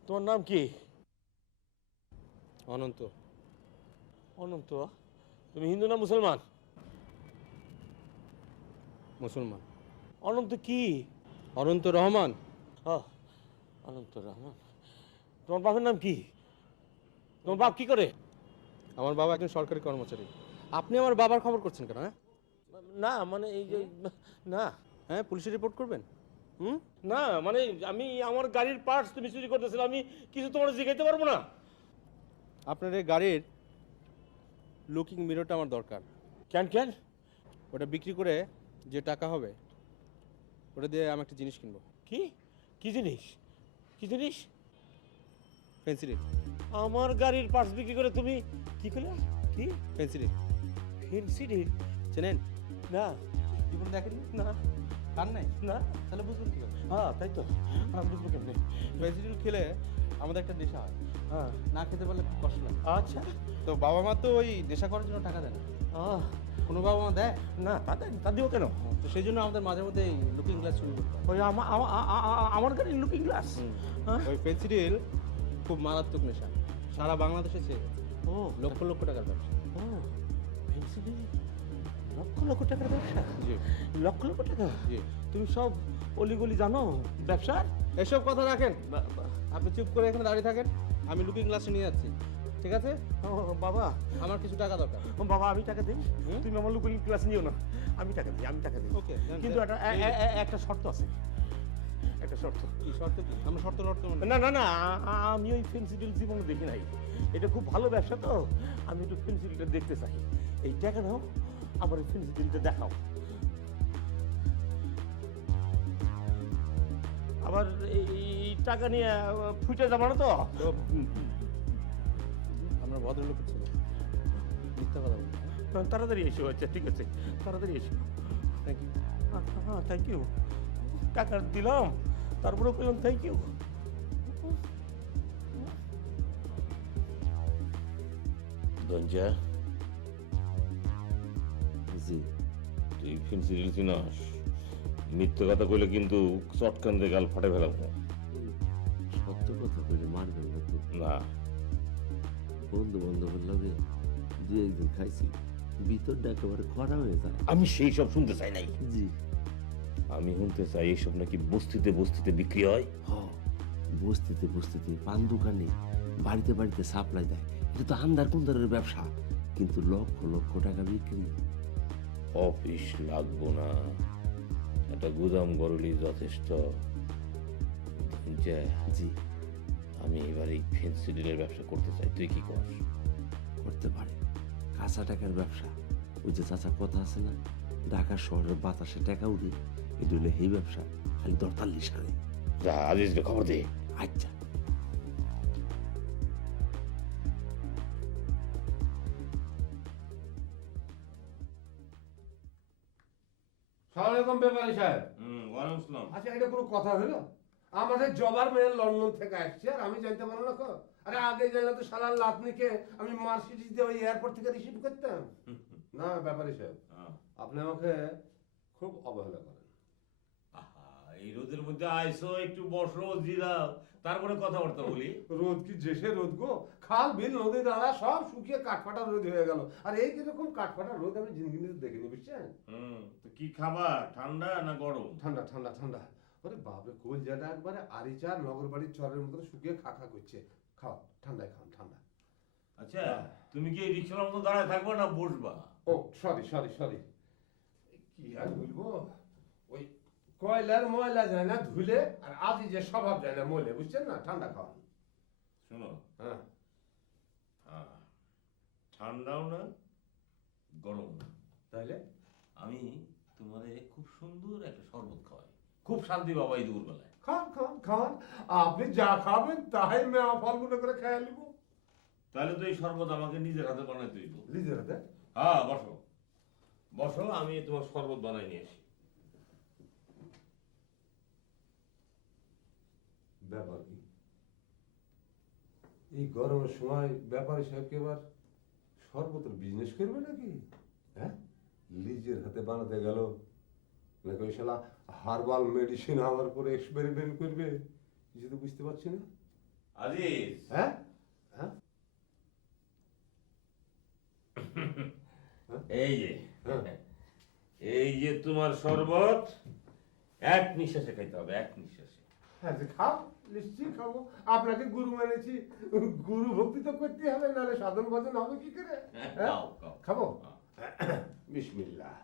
তোমার নাম কি অনন্ত। অনন্ত তুমি হিন্দু না মুসলমান মুসলমান। অনন্ত কি অনন্ত রহমান। ও অনন্ত রহমান তোমার বাবার নাম কি তোমার বাপ কি করে আমার বাবা একজন সরকারি কর্মচারী। আপনি আমার বাবার খবর করছেন কেন? হ্যাঁ না মানে এই যে না হ্যাঁ, পুলিশে রিপোর্ট করবেন? না মানে আমি আমার গাড়ির পার্টস তুমি চুরি করতেছিলে আমি কিছু তোমার জিজ্ঞাসা পারবো না আপনার এই গাড়ির লুকিং মিররটা আমার দরকার। কেন কেন ওটা বিক্রি করে যে টাকা হবে ওটা দিয়ে আমি একটা জিনিস কিনবো। কি কি জিনিস কি জিনিস ফেন্সিডিল। আমার গাড়ির পার্টস বিক্রি করে তুমি কি করলে কি ফেন্সিডিল ফেন্সিডিল চেনেন? না জীবন দেখেননি? না খান নাই? না তাহলে বুঝবেন কি করে? হ্যাঁ তাই তো আমি বুঝবো কেমনি ফেন্সিডিল খেলে আমাদের একটা নেশা হয়, হ্যাঁ না খেতে পারলে খুব কষ্ট লাগে। আচ্ছা তো বাবা মা তো ওই নেশা করার জন্য টাকা দেয় না। কোনো বাবা মা দেয় না তা দিও কেন তো সেই জন্য আমাদের মাঝে মধ্যে লুকিং গ্লাস চুরি করতে হয়। ওই আমার গাড়ির লুকিং গ্লাস ওই ফেন্সিডিল খুব মারাত্মক নেশা, সারা বাংলাদেশে চেয়ে ও লক্ষ লক্ষ টাকার ব্যবসা। ও ফেন্সিডিল লক্ষ লক্ষ টাকার ব্যবসা জি লক্ষ লক্ষ টাকা জি। তুমি সব অলিগলি জানো ব্যবসার এসব কথা রাখেন, আপনি চুপ করে এখানে দাঁড়িয়ে থাকেন, আমি লুকিং গ্লাসে নিয়ে যাচ্ছি। ঠিক আছে? ও বাবা আমার কিছু টাকা দরকার। ও বাবা আমি টাকা দিই তুমি আমার লুকিং ক্লাস নিও না আমি টাকা দিই ওকে, কিন্তু একটা শর্ত আছে একটা শর্ত কি শর্ত? কি আমরা শর্ত শর্ত না না না আমি ওই ফেন্সিডিল জীবনে দেখি নাই এটা খুব ভালো ব্যবসা তো আমি একটু ফেন্সিডিলটা দেখতে চাই এই টাকা নাও আমার ওই ফেন্সিডিলটা দেখাও আবার এই টাকা নিয়ে ফুটে যাবো না তো আমরা ভদ্রলোক ছিল, মিথ্যা কথা বলি। তাড়াতাড়ি এসো আচ্ছা ঠিক আছে তাড়াতাড়ি এসো থ্যাংক ইউ। হ্যাঁ থ্যাংক ইউ টাকা দিলাম তারপরে বললাম থ্যাংক ইউ দঞ্জা জি তুই ফেন্সিডিল চিনাস মিথ্যে কথা কইলে কিন্তু চটকান দিয়ে গাল ফাটে ফেলাবো সত্য কথা বলে মারবেন না তো। না বন্ধু বান্ধবের লগে দু একদিন খাইছি, ভিতরটা একেবারে কড়া হয়ে যায়। আমি সেই সব শুনতে চাই নাই জি আমি শুনতে চাই এইসব নাকি বস্তিতে বস্তিতে বিক্রি হয় হ, বস্তিতে বস্তিতে পান দোকানে বাড়িতে বাড়িতে সাপ্লাই দেয়। এটা তো আন্দার কুন্দারের ব্যবসা, কিন্তু লক্ষ লক্ষ টাকা বিক্রি। অফিস লাগবো না একটা গুদাম গরলি যথেষ্ট যে জি আমি এবার এই ফেন্সিডিলের ব্যবসা করতে চাই তুই কি কর করতে পারে, কাঁচা টাকার ব্যবসা। ওই যে চাচা কথা আছে না, ঢাকা শহরের বাতাসে টাকা উঠে, এটা হলে এই ব্যবসা খালি দরতাল্লি সারে। যা আজিজকে খবর দে আচ্ছা সালামালাইকুম ব্যাপারী সাহেব। ওয়ালাইকুম আসসালাম আচ্ছা এটা কোনো কথা হলো? আমাদের জবার মেয়ে লন্ডন থেকে আসছে আর আমি জানতে পারলাম না কো? আরে আগে জানলে তো শালার লাতনিকে আমি মার্সিডিজ দিয়ে ওই এয়ারপোর্ট থেকে রিসিভ করতাম। না ব্যাপারী সাহেব, আপনি আমাকে খুব অবহেলা করেন। এই রোদের মধ্যে আইসো একটু বসো জিরাও তারপরে কথাবার্তা বলি রোদ কি জেসে রোদ গো, খাল বিল নদী নালা সব শুকিয়ে কাঠফাটা রোদ হয়ে গেল। আর এই কিরকম কাঠফাটা রোদ আমি জিন্দগিতে দেখিনি, বুঝছেন? তো কি খাবার ঠান্ডা না গরম ঠান্ডা ঠান্ডা ঠান্ডা। ওরে বাপরে কলজাটা একবারে আরিচার নগর বাড়ির চরের মতন শুকিয়ে খা খা করছে। খাও, ঠান্ডায় খান, ঠান্ডা। আচ্ছা তুমি কি রিক্সার মতো দাঁড়ায় থাকবা না বসবা? ও সরি সরি সরি, কি আর বলবো, ওই কয়লার ময়লা যায় না ধুলে, আর আজই যে স্বভাব যায় না মলে, বুঝছেন না? ঠান্ডা খাওয়া। শোনো, হ্যাঁ হ্যাঁ, ঠান্ডাও না গরম না, তাইলে আমি তোমারে খুব সুন্দর একটা শরবত খাওয়াই, খুব শান্তি বাবা এই দুপুরবেলায়। খান খান খান, আপনি যা খাবেন তাই মেয়া ফল মনে করে খেয়ে নিব। তাহলে তো এই শরবত আমাকে নিজের হাতে বানাইতে হইব। নিজের হাতে? হ্যাঁ, বসো বসো, আমি তোমার শরবত বানাই নিয়ে আসি। ব্যাপার কি এই গরমের সময়? ব্যাপারী সাহেব এবার শরবতের বিজনেস করবে নাকি? হ্যাঁ, নিজের হাতে বানাতে গেল নাকি ওই শালা হার্বাল মেডিসিন আমার উপরে এক্সপেরিমেন্ট করবে? কিছু তো বুঝতে পারছি না। আজিজ, হ্যাঁ হ্যাঁ এই যে হ্যাঁ। এই যে তোমার শরবত, এক নিঃশ্বাসে খাইতে হবে, এক নিঃশ্বাসে। হ্যাঁ যে খাও, নিশ্চয়ই খাবো। আপনাকে গুরু মেনেছি, গুরু ভক্তি তো করতে হবে, নাহলে সাধন ভজন হবে কি করে? হ্যাঁ? খাও, খাও। খাবো। বিসমিল্লাহ।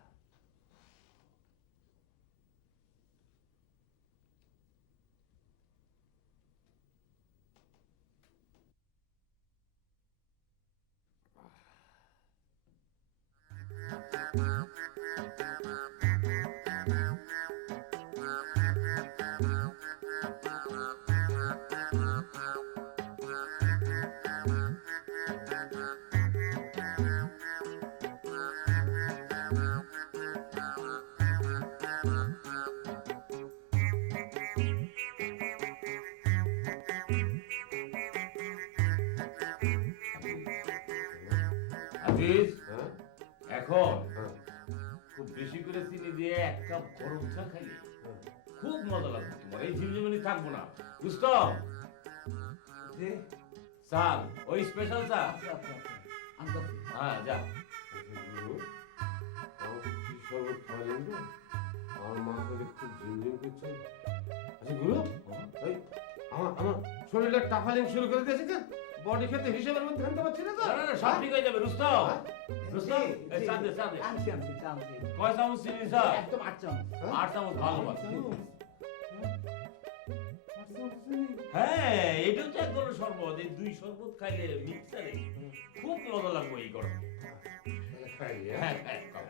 আজিজ, হ্যাঁ এখন হ্যাঁ খুব বেশি করে চিনি দিয়ে এক কাপ গরম চা খাইলে খুব মজা লাগবে তোমার, এই ঝিমঝিমানি থাকবো না, বুঝতো? চাল, ওই স্পেশাল চা। হ্যাঁ, যা। গুরু, আমাকে কি শরবত খাওয়ালেন গো? আমার মাথা খুব ঝিমঝিম করছে। আচ্ছা গুরু, এই আমার শরীরটা টাফালিং শুরু করে দিয়েছে কেন? বডি খেতে হিসেবের মধ্যে আনতে পারছি না তো? না, না, না, সব ঠিক হয়ে যাবে, রুস্তম। রুস্তম, এই চা দে, চা দে। কয় চামচ চিনি চা? একদম 8 চামচ। 8 চামচ, ভালো ভালো। হ্যাঁ, এটাও তো এক ধরনের শরবত, এই দুই শরবত খাইলে মিক্সারে খুব মজা লাগবে এই গরমে। খাই, হ্যাঁ, হ্যাঁ, খাও।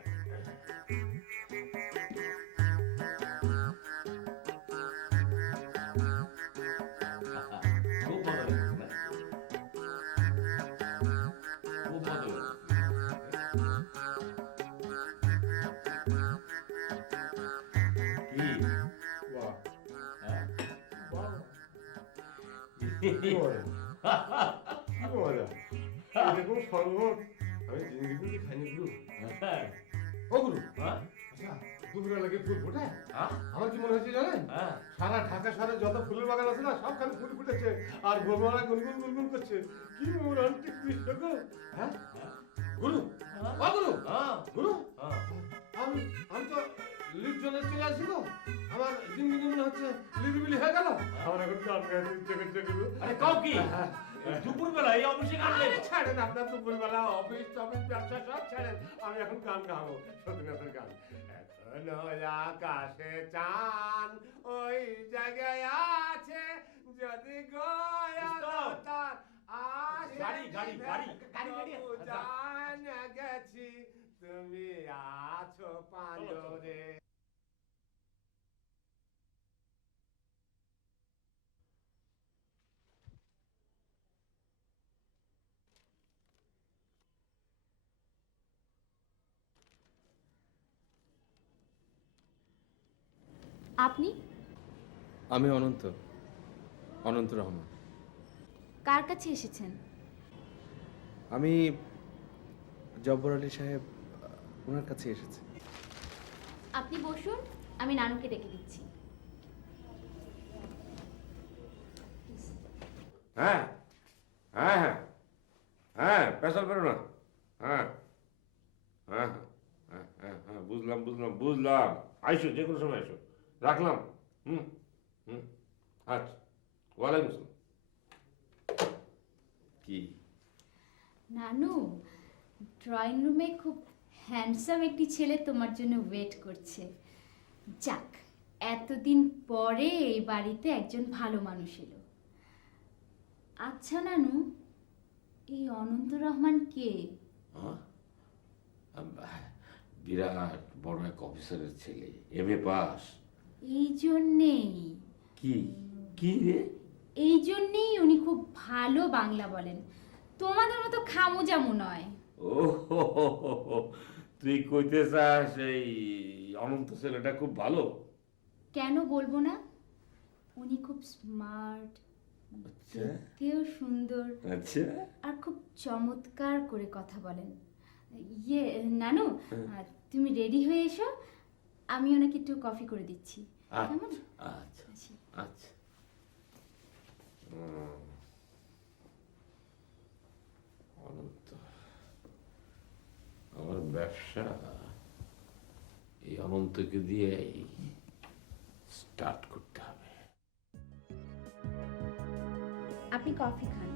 খুব মজা লাগছে না? খুব মজা লাগছে। কি? বাহ, হ্যাঁ? বাহ। কি মজা, কি মজা। এরকম শরবত আমি জিন্দগিতে খাইনি গুরু। হ্যাঁ, ও গুরু, হ্যাঁ, আচ্ছা দুপুরে লাগে ফুল ফোটে? হ্যাঁ, আমার কি মনে হচ্ছে জানেন? হ্যাঁ। সারা ঢাকা শহরে যত ফুলের বাগান আছে না, সবখানে ফুল ফুটেছে আর গোলমারা গুনগুন গুনগুন করছে। কি রোমান্টিক দৃশ্য গো। হ্যাঁ গুরু, ও গুরু, হ্যাঁ, গুরু, হ্যাঁ। আমি আমি তো লিফট জলে চলে আসি গো। আমার জিন্দগি মনে হচ্ছে লিবিলি হয়ে গেল। আমার এখন গান গাইতে ইচ্ছে করছে গুরু। আরে কাও কি? দুপুরবেলা এই অফিসে গান আরে গাইবা? ছাড়েন, আপনার তো বলবেলা অফিস টফিস ব্যবসা সব ছাড়েন, আমি এখন গান গাবো, সতীনাথের গান। এখনো আকাশে চান ওই জায়গায় আছে, যদি তার গাড়ি, গাড়ি, গাড়ি। জানা গেছি তুমি আছো পাঁজরে। আপনি আমি অনন্ত, অনন্ত রহমান। কার কাছে এসেছেন? আমি জব্বর আলী সাহেব, ওনার কাছে এসেছি। আপনি বসুন, আমি নানুকে ডেকে দিচ্ছি। হ্যাঁ হ্যাঁ হ্যাঁ হ্যাঁ, পেশাল করো না। হ্যাঁ হ্যাঁ হ্যাঁ হ্যাঁ হ্যাঁ, বুঝলাম বুঝলাম বুঝলাম। আইসো, যে কোনো সময় আইসো, রাখলাম। আচ্ছা, ওয়ালাইকুম আসসালাম। কি নানু, ড্রয়িং রুমে খুব হ্যান্ডসাম একটি ছেলে তোমার জন্য ওয়েট করছে। যাক, এতদিন পরে এই বাড়িতে একজন ভালো মানুষ এলো। আচ্ছা নানু, এই অনন্ত রহমান কে? বিরাট বড় এক অফিসারের ছেলে, এমএ পাস। এই জন্যেই কি কি রে? এই জন্যেই উনি খুব ভালো বাংলা বলেন, তোমাদের মতো খামুজামু নয়। ও হো হো হো হো, তুই কইতে চাস এই অনন্ত ছেলেটা খুব ভালো? কেন বলবো না? উনি খুব স্মার্ট, আচ্ছা দেখতেও সুন্দর, আচ্ছা। আর খুব চমৎকার করে কথা বলেন। ইয়ে নানু, তুমি রেডি হয়ে এসো, আমি ওনাকে একটু কফি করে দিচ্ছি, কেমন? আচ্ছা আচ্ছা। অনন্ত, আমার ব্যবসা এই অনন্তকে দিয়ে স্টার্ট করতে হবে। আপনি কফি খান,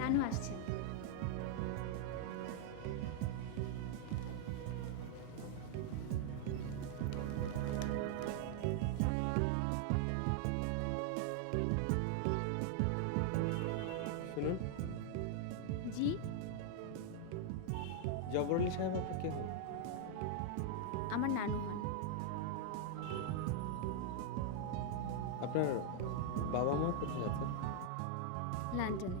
নানু আসছেন। শুনুন, জি, জবর আলী সাহেব আপনার কে হন? আমার নানু হন। আপনার বাবা মা কোথায় আছেন? লন্ডনে।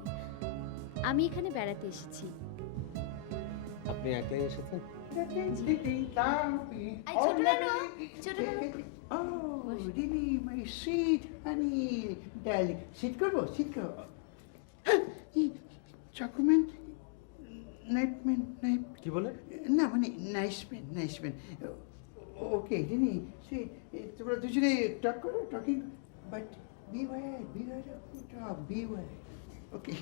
আমি এখানে বেড়াতে এসেছি। আপনি একলাই এসেছেন? এই ছোট নানু, ছোট নানু। Oh, really, my sweet honey, darling. Sit করবো, sit করবো। চকোম্যান, নাইফম্যান, নাইফ। কি বলে? না মানে নাইসম্যান, নাইসম্যান। ওকে, রিনি, সে তোমরা দুজনে টক করো, talking, but beware of talk, beware. Okay,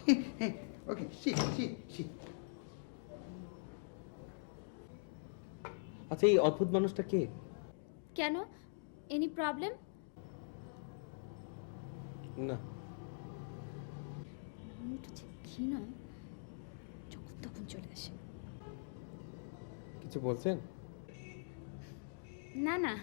okay, sit, sit, sit. আচ্ছা, এই অদ্ভুত মানুষটা কে? কেন? Any problem? না, মেয়েটা যে কি না, যখন তখন চলে আসে। কিছু বলছেন? না না,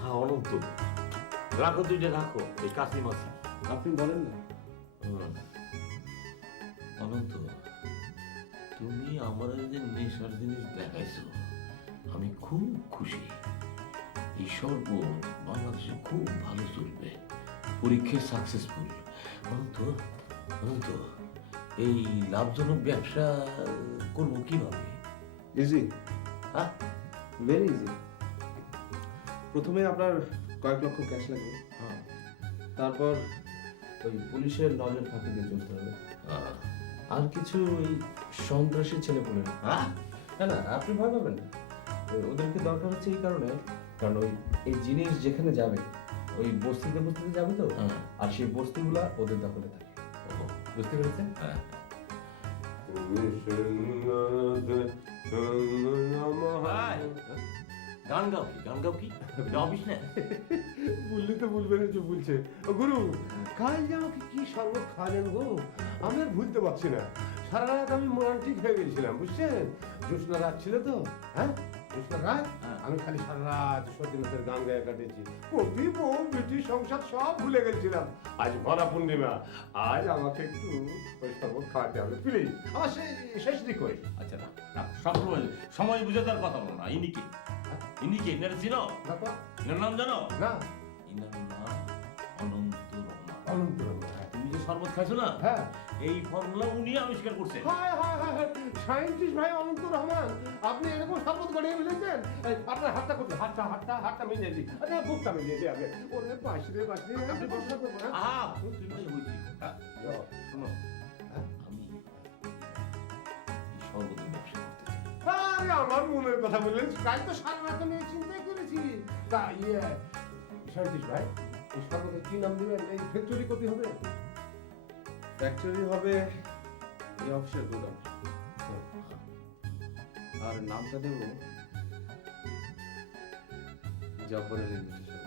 হ্যাঁ অনন্ত, রাখো, দুইটা রাখো, এই কাশি মাছি। আপনি বলেন না। অনন্ত, তুমি আমার যে নেশার জিনিস দেখাইছো, আমি খুব খুশি। এই শরবত বাংলাদেশে খুব ভালো চলবে, পরীক্ষায় সাকসেসফুল। অনন্ত, অনন্ত, এই লাভজনক ব্যবসা করবো কিভাবে? ইজি, হ্যাঁ, ভেরি ইজি। প্রথমে আপনার কয়েক লক্ষ ক্যাশ লাগবে, হ্যাঁ, তারপর ওই পুলিশের নজর ফাঁকি দিয়ে চলতে হবে, হ্যাঁ, আর কিছু ওই সন্ত্রাসী ছেলে বলে। হ্যাঁ, না না, আপনি ভয় পাবেন না। ওদেরকে দরকার হচ্ছে এই কারণে, কারণ ওই এই জিনিস যেখানে যাবে ওই বস্তিতে বস্তিতে যাবে তো, হ্যাঁ। আর সেই বস্তিগুলা ওদের দখলে থাকে। ও, বুঝতে পেরেছেন? হ্যাঁ। ভাই, গান গাও কি? গান গাও কি? এটা অফিস না? বললি তো বলবেন যে বলছে। ও গুরু, কাল যে আমাকে কি শরবত খাওয়ালেন গো, আমি আর ভুলতে পারছি না। সারা রাত আমি মোরান্টিক হয়ে গেছিলাম, বুঝছেন? জ্যোৎস্না রাত ছিল তো, হ্যাঁ, জ্যোৎস্না রাত। আমি খালি সারা রাত সতীনাথের গান গায়ে কাটিয়েছি। কবি, বউ, বেটি, সংসার সব ভুলে গেছিলাম। আজ ভরা পূর্ণিমা, আজ আমাকে একটু ওই শরবত খাওয়াতে হবে প্লিজ। আমার শেষ দিক ওই। আচ্ছা না, না, সবসময় সময় বুঝে তার কথা বলো না। ইনি কি? ইনি কি? এনারা চিনো? না তো? এনার নাম জানো? না। ইনার নাম অনন্ত রহমান। অনন্ত রহমান। তুমি যে শরবত খাইছো না, হ্যাঁ, এই ফর্মুলা উনি আবিষ্কার করছে। হায় হায় হায়, সায়েন্টিস্ট ভাই অনন্ত রহমান, আপনি এরকম শরবত গড়িয়ে মিলেছেন? আপনার হাতটা করতে, হাতটা মিলিয়ে দিই। আরে বুকটা মিলিয়ে দিই আগে। ওরে বাসরে বাসরে, আপনি প্রশ্ন করবো না? আহা, তুমি তো হইছি। শোনো, আমি এই শরবতের ব্যবসা করতে চাই। আরে আমার মনের কথা বললেন, কাল তো সারা রাত নিয়ে চিন্তাই করেছি। তা সায়েন্টিস্ট ভাই, এই শরবতের কি নাম দিবেন? এই ফ্যাক্টরি কত হবে? ফ্যাক্টরি হবে এই অফিসের গোদাম। আর নামটা দেব জব্বরের ইনভিটেশন।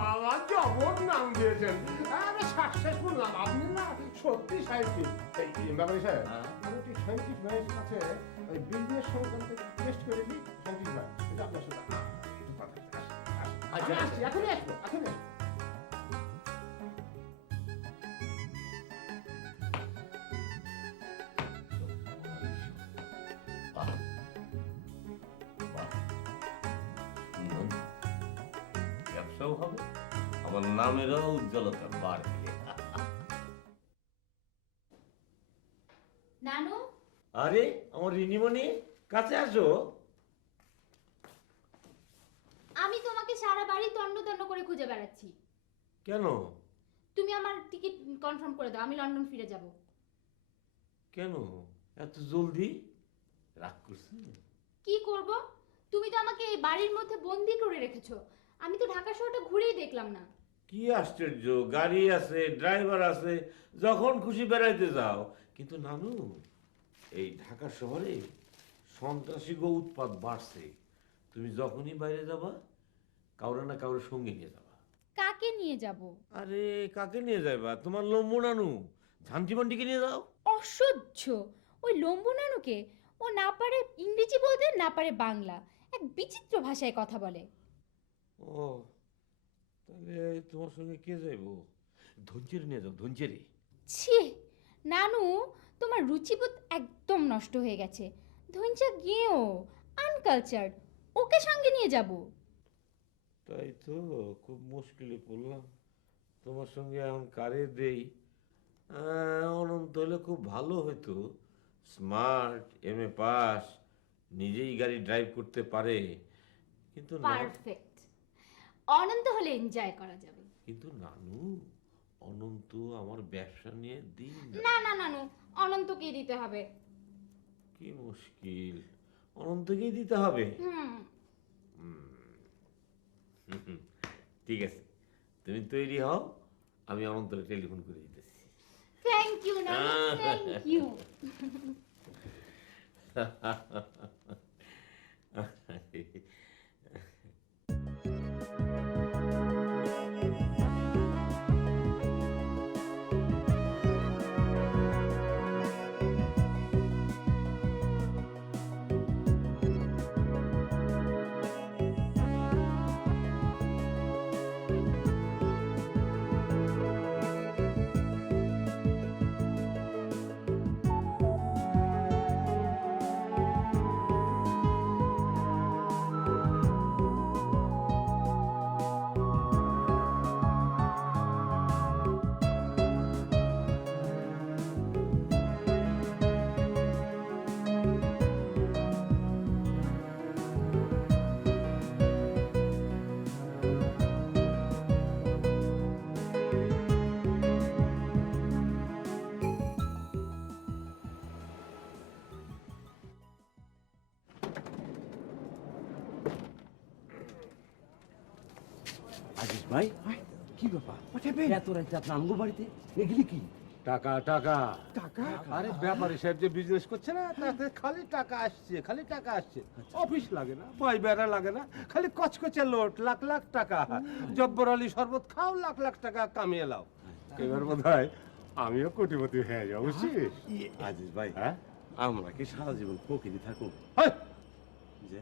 বাবা জবর নাম দিয়েছেন। আরে সাকসেসফুল নাম। আপনি না সত্যি সাইন্টিস্ট। এই ব্যাপারে স্যার আমি একটু সাইন্টিস্ট ভাইয়ের কাছে ওই বিজনেস সংক্রান্ত টেস্ট করে দিই। সাইন্টিস্ট ভাই এটা আপনার সাথে একটু কথা আছে। আসছি এখনই আসবো এখনই আসবো। ব্যবসাও হবে, আমার নামেরও উজ্জ্বলতা বাড়বে। নানু, আরে আমার রিনিমণি, কাছে আসো। আমি তোমাকে সারা বাড়ি তন্ন তন্ন করে খুঁজে বেড়াচ্ছি। কেন? তুমি আমার টিকিট কনফার্ম করে দাও, আমি লন্ডন ফিরে যাব। কেন এত জলদি? রাগ করছে? কি করব? তুমি তো আমাকে এই বাড়ির মধ্যে বন্দি করে রেখেছো। আমি তো ঢাকা শহরটা ঘুরেই দেখলাম না। কি আশ্চর্য, গাড়ি আছে, ড্রাইভার আছে, যখন খুশি বেড়াইতে যাও। কিন্তু নানু, এই ঢাকা শহরে সন্ত্রাসী গো উৎপাত বাড়ছে। তুমি যখনই বাইরে যাবা, কাউরে না কাউরে সঙ্গে নিয়ে যাবা। কাকে নিয়ে যাব? আরে কাকে নিয়ে যাবা? তোমার লম্বু নানু ঝান্টি মান্টিকে নিয়ে যাও। অসহ্য ওই লম্বু নানুকে। ও না পারে ইংরেজি বলতে, না পারে বাংলা, এক বিচিত্র ভাষায় কথা বলে। ও তাহলে তোমার সঙ্গে কে যাইবো? ধনচেরি নিয়ে যাও, ধনচেরি। ছি নানু, তোমার রুচিবোধ একদম নষ্ট হয়ে গেছে। ধনচা গিয়েও আনকালচার্ড, ওকে সঙ্গে নিয়ে যাব। তাই তো খুব মুশকিলে পড়লাম। তোমার সঙ্গে এখন কারে দেই? অনন্ত হলে খুব ভালো হতো। স্মার্ট, এমএ পাস, নিজেই গাড়ি ড্রাইভ করতে পারে। কিন্তু না, পারফেক্ট। অনন্ত হলে এনজয় করা যাবে। কিন্তু নানু, অনন্ত আমার ব্যবসা নিয়ে দিন। না না নানু, অনন্তকেই দিতে হবে। কি মুশকিল, অনন্তকেই দিতে হবে। ঠিক আছে, তুমি তৈরি হও, আমি অনন্তকে টেলিফোন করে দিতেছি। থ্যাংক ইউ নানু, থ্যাংক ইউ। আজিজ ভাই, কি ব্যাপার? এত রাতে আপনার আমগো বাড়িতে এগুলি কি? টাকা টাকা টাকা। আরে ব্যাপারী সাহেব যে বিজনেস করছে না, তাতে খালি টাকা আসছে, খালি টাকা আসছে। অফিস লাগে না, বই বেড়া লাগে না, খালি কচকচে লোট, লাখ লাখ টাকা। জব্বর আলী শরবত খাও, লাখ লাখ টাকা কামিয়ে লাও। এবার বোধ হয় আমিও কোটিপতি হয়ে যাবো, বুঝছিস? আজিজ ভাই, হ্যাঁ, আমরা কি সারা জীবন ফকিরি থাকবো? হেই,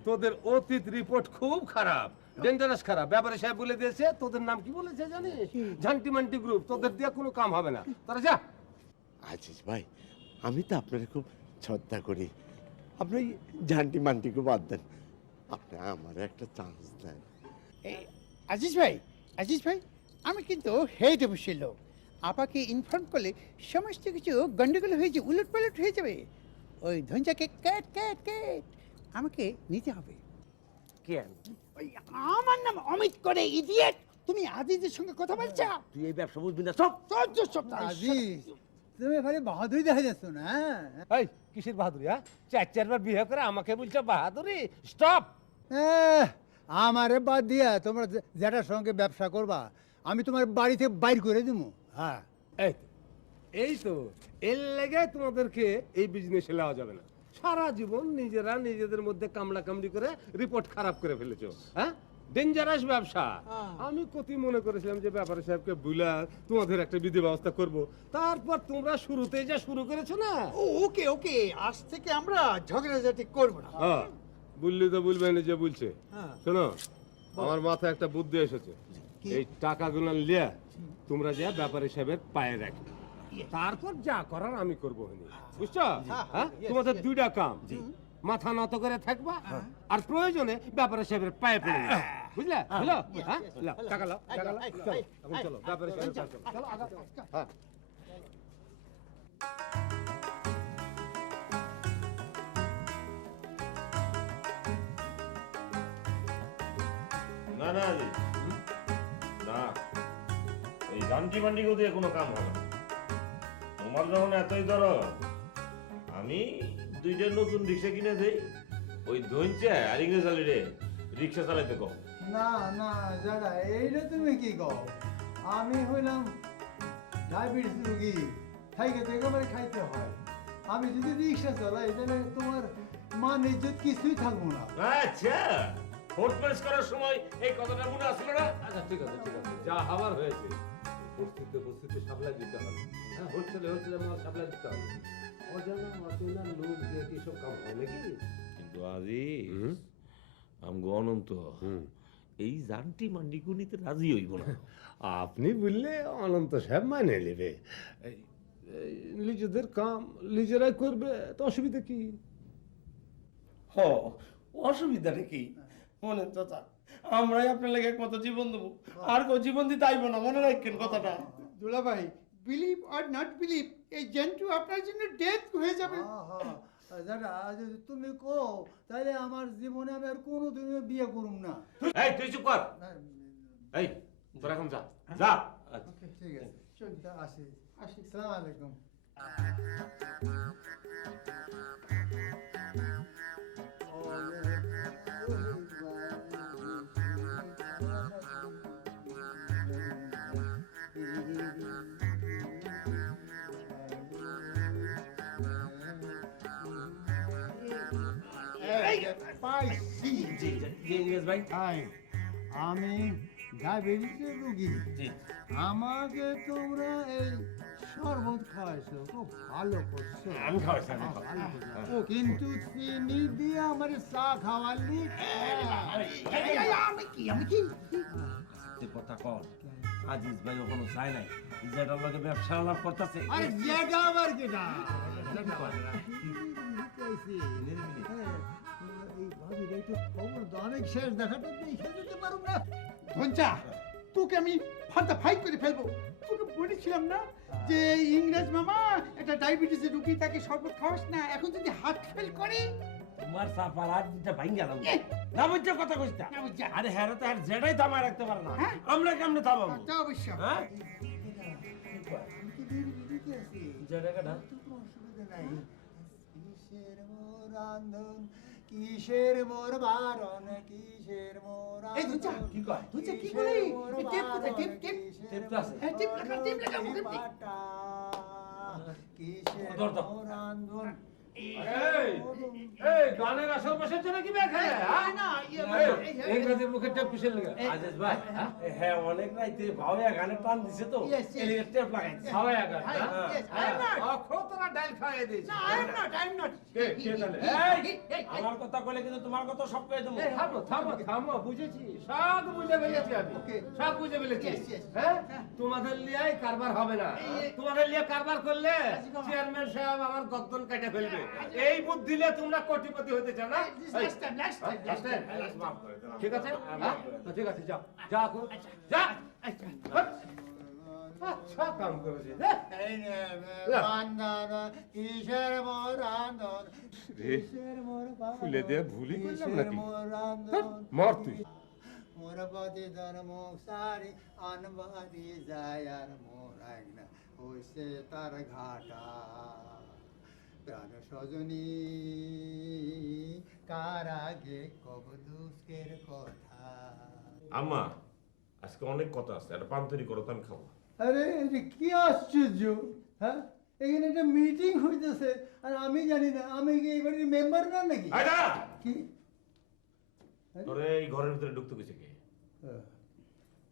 তোদের অতীত রিপোর্ট খুব খারাপ, ডেঞ্জারাস খারাপ। ব্যাপারী সাহেব বলে দিয়েছে, তোদের নাম কি বলেছে জানিস? ঝান্টি মান্টি গ্রুপ। তোদের দিয়ে কোনো কাম হবে না, তোরা যা। আজিজ ভাই, আমি তো আপনার খুব শ্রদ্ধা করি। আপনি ঝান্টি মান্টিকে বাদ দেন, আপনি আমার একটা চান্স দেন। আজিজ ভাই, আমি কিন্তু হেড অফিসের লোক। আপাকে ইনফর্ম করলে সমস্ত কিছু গন্ডগোল হয়ে যাবে, উলট পালট হয়ে যাবে। ওই ধনজাকে ক্যাট ক্যাট ক্যাট আমাকে নিতে হবে। কেন? ওই আমার নাম অমিত করে, ইডিয়েট। তুমি আজিজের সঙ্গে কথা বলছো? তুই এই ব্যবসা বুঝবি না সব। আজিজ, তুমি ভারী বাহাদুরি দেখা যাচ্ছ না। এই কিসের বাহাদুরি? হ্যাঁ, চার চারবার বিয়ে করে আমাকে বলছো বাহাদুরি? স্টপ। আমারে বাদ দিয়া তোমরা যেটার সঙ্গে ব্যবসা করবা আমি তোমার বাড়িতে বাইর করে দেবো। হ্যাঁ, এই তো, এই তো এর লেগে তোমাদেরকে এই বিজনেসে নেওয়া যাবে না। সারা জীবন নিজেরা নিজেদের মধ্যে কামড়া কামড়ি করে রিপোর্ট খারাপ করে ফেলেছো। হ্যাঁ, ডেঞ্জারাস ব্যবসা। আমি কত মনে করেছিলাম যে ব্যাপারী সাহেবকে বুলা তোমাদের একটা বিধি ব্যবস্থা করব, তারপর তোমরা শুরুতেই যা শুরু করেছো না। ওকে ওকে, আজ থেকে আমরা ঝগড়াঝাটি করবো না। হ্যাঁ, বললি তো বলবেন যে বলছে। হ্যাঁ। শোনো, আমার মাথায় একটা বুদ্ধি এসেছে। এই টাকাগুলো নিয়ে তোমরা যা ব্যাপারী সাহেবের পায়ে রাখবে, তারপর যা করার আমি করবো। বুঝছো? হ্যাঁ, তোমাদের দুইটা কাম, মাথা নত করে থাকবা আর প্রয়োজনে ব্যাপারী সাহেবের পায়ে পড়ে যাবে। বুঝলে? বুঝলো? হ্যাঁ, লাও, টাকা লাও, টাকা লাও। চলো, এখন চলো ব্যাপারী সাহেবের পায়ে চলো। চলো, আগা। হ্যাঁ। না না জি, না, এই গান্টি মান্ডি দিয়ে কোনো কাম হবে না। তোমার যখন এতই দরদ, আমি দুইটা নতুন রিক্সা কিনে দেই, ওই ধৈঞ্চা আর ইংরেজ আলিরে রিক্সা চালাইতে কম। না না যারা এইটা তুমি কি কও? আমি হইলাম ডায়াবেটিস রোগী, খাইতে একেবারে খাইতে হয়। আমি যদি রিক্সা চালাই তাহলে তোমার মান ইজ্জত কিছুই থাকবো না। আচ্ছা, ফোর্ট প্রেস করার সময় এই কথাটা মনে আসলো না? আচ্ছা, ঠিক আছে, ঠিক আছে, যা হবার হয়েছে। উপস্থিতি সাপ্লাই দিতে হবে। হ্যাঁ, হচ্ছিল আমার সাপ্লাই দিতে হবে। অজানা অচেনা লোক দিয়ে কি সব কাম হয় নাকি? কিন্তু আজিজ আমগো অনন্ত এই জানটি মান্ডি গুনিতে রাজি হইব না। আপনি বললে অনন্ত সাহেব মানে নেবে। নিজেদের কাম নিজেরাই করবে, তো অসুবিধা কি? হ, অসুবিধাটা কি? মনে চাচা, আমরাই আপনার লেগে একমাত্র জীবন দেবো, আর কেউ জীবন দিতে আইব না, মনে রাখেন কথাটা। দুলাভাই, বিলিভ আর নট বিলিভ, এই জেন্টু আপনার জন্য ডেথ হয়ে যাবে। যারা যদি তুমি কো তাহলে আমার জীবনে আমি আর কোনোদিনও বিয়ে করুম না। এই তুই চুপ কর। এই তোরা এখন যা, যা। ঠিক আছে, আসি আসি, সালাম আলাইকুম। পাইছি ইংরেজ ভাই, আমি ডায়াবেটিসের রোগী। আমাকে তোমরা এই শরবত খাওয়াইছো, খুব ভালো করছো। আমি খাওয়াইছি, আমি ভালো করছো। কিন্তু চিনি দিয়ে আমার চা খাওয়ালি। আমি কি কথা কর। আজিজ ভাই ওখানে চাই নাই, যেটার লগে ব্যবসা লাভ করতেছে। আরে যেটা আমার কেটা অনেক শেষ দেখাটা দেখে দিতে পারব না। ধনচা, তোকে আমি ফাটা ফাই করে ফেলবো। তোকে বলেছিলাম না যে ইংরেজ মামা একটা ডায়াবেটিসের রুগী, তাকে শরবত খাওয়াস না। এখন যদি হার্ট ফেল করে, তোমার চাপার আর দুটা ভাঙ গেলাম না, বুঝছো কথা কইতা? আরে হ্যাঁ, তো আর যেটাই থামায় রাখতে পারে না, আমরা কেমনে থামাবো? তা অবশ্য। হ্যাঁ, যেটা কেটা অসুবিধা নাই। কিসের মোর আন্দোলন, কিসের মোর বারণ, কিসের মোর এই ধনচা, কি কয়? ধনচা কি বলে? এই টেপ কোথায়? টেপ টেপ টেপ তো আছে। হ্যাঁ, টেপ লাগা মুখে দে। কিসের মোর আন্দোলন। এই গানের আসর বসেছে নাকি এখানে? ইংরেজির মুখে টেপ কিসের লাগা? আজিজ ভাই, হ্যাঁ অনেক রাইতে ভাওয়া গানে টান দিছে তো, এই টেপ লাগাইছে। হাওয়া গান। তোরা ডাইল খাইয়ে দিস। না, আই এম নট। এই আমার কথা কইলে কিন্তু তোমার কথা সব কই দেবো। থামো, বুঝেছি, সব বুঝে ফেলেছি আমি, সব বুঝে ফেলেছি। হ্যাঁ, তোমাদের লিয়াই কারবার হবে না। তোমাদের লিয়ে কারবার করলে চেয়ারম্যান সাহেব আমার গর্দন কেটে ফেলবে। এই বুদ্ধি নিয়ে তোমরা কোটিপতি হতে চাও না? ঠিক আছে, ঠিক আছে, যাও যা এখন, যা। আচ্ছা কাম করেছে। কিসের মোর আন্দোলন, কিসের মোর ফুলে দিয়ে ভুলি করলাম নাকি? মোর আন্দোলন, মর তুই। মোর পতি ধর্ম সারি আনবাদি যায় আর মোর আইনা হইছে তার ঘাটা। প্রাণ সজনী কার আগে কব দুঃখের কথা, আম্মা আজকে অনেক কথা আছে, একটা পান তৈরি করো তো আমি খাবো। আরে এটা কি আশ্চর্য, হ্যাঁ এখানে একটা মিটিং হইতেছে আর আমি জানি না, আমি কি এই বাড়ির মেম্বার না নাকি? কি তোরে এই ঘরের ভিতরে ঢুকতে গেছে কে? হ্যাঁ।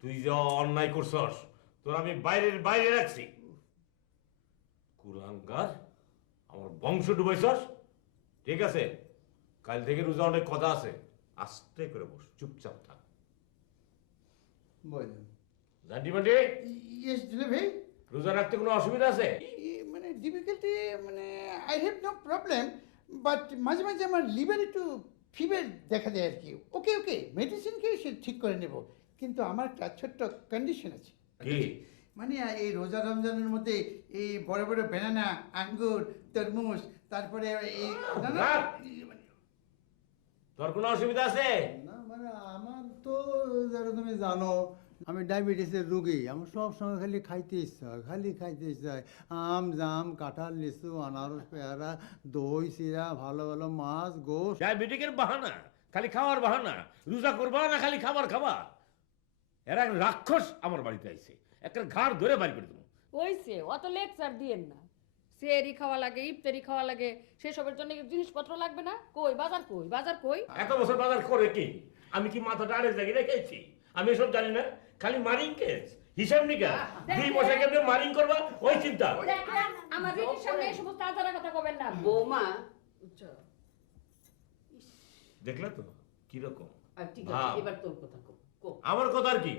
তুই যে অন্যায় করছস তোর আমি বাইরে রাখছি। কুলাঙ্গার, আমার বংশ ডুবাইছস। ঠিক আছে, কাল থেকে রোজা অনেক কথা আছে, আস্তে করে বস, চুপচাপ থাক। বলেন। জানি মানে ইয়েস দুলা ভাই। রোজা রাখতে কোনো অসুবিধা আছে? মানে ডিফিকাল্টি মানে I have no problem, but মাঝে মাঝে আমার লিভার একটু ফিভার দেখা দেয় আর কি। ওকে ওকে, মেডিসিন খেয়ে সে ঠিক করে নেব, কিন্তু আমার একটা ছোট্ট কন্ডিশন আছে। কি? মানে এই রোজা রমজানের মধ্যে এই বড় বড় ব্যানানা, আঙ্গুর, তরমুজ, তারপরে এই তোর কোনো অসুবিধা আছে? না মানে আমার তো যারা তুমি জানো আমি ডায়াবেটিসের রোগী, আমার সব সময় খালি খাইতে ইচ্ছা হয়, খালি খাইতে ইচ্ছা হয়। আম জাম কাঁঠাল লিচু আনারস পেয়ারা দই চিরা ভালো ভালো মাছ গোশ। ডায়াবেটিকের বাহানা, খালি খাওয়ার বাহানা। রোজা করবা না খালি খাবার খাবা? এরা এক রাক্ষস আমার বাড়িতে আইছে, একটা ঘাড় ধরে বাড়ি করে দেবো। হইছে অত লেকচার দিয়েন না। সেহরি খাওয়া লাগে, ইফতারি খাওয়া লাগে, সেসবের জন্য জিনিসপত্র লাগবে না? কই বাজার কই, বাজার কই? এত বছর বাজার করে কি আমি কি মাথাটা আরেক জায়গায় রেখেছি? আমি এসব জানি না, খালি মারিং কেস, হিসাব নিকাশ। 2 বছর কেমনে মারিং করবা ওই চিন্তা। দেখেন আমার দিদির সামনে এই সমস্ত আজারা কথা কবেন না। বৌমা দেখলে তো কিরকম? ঠিক আছে, এবার তোর কথা কো। আমার কথা আর কি,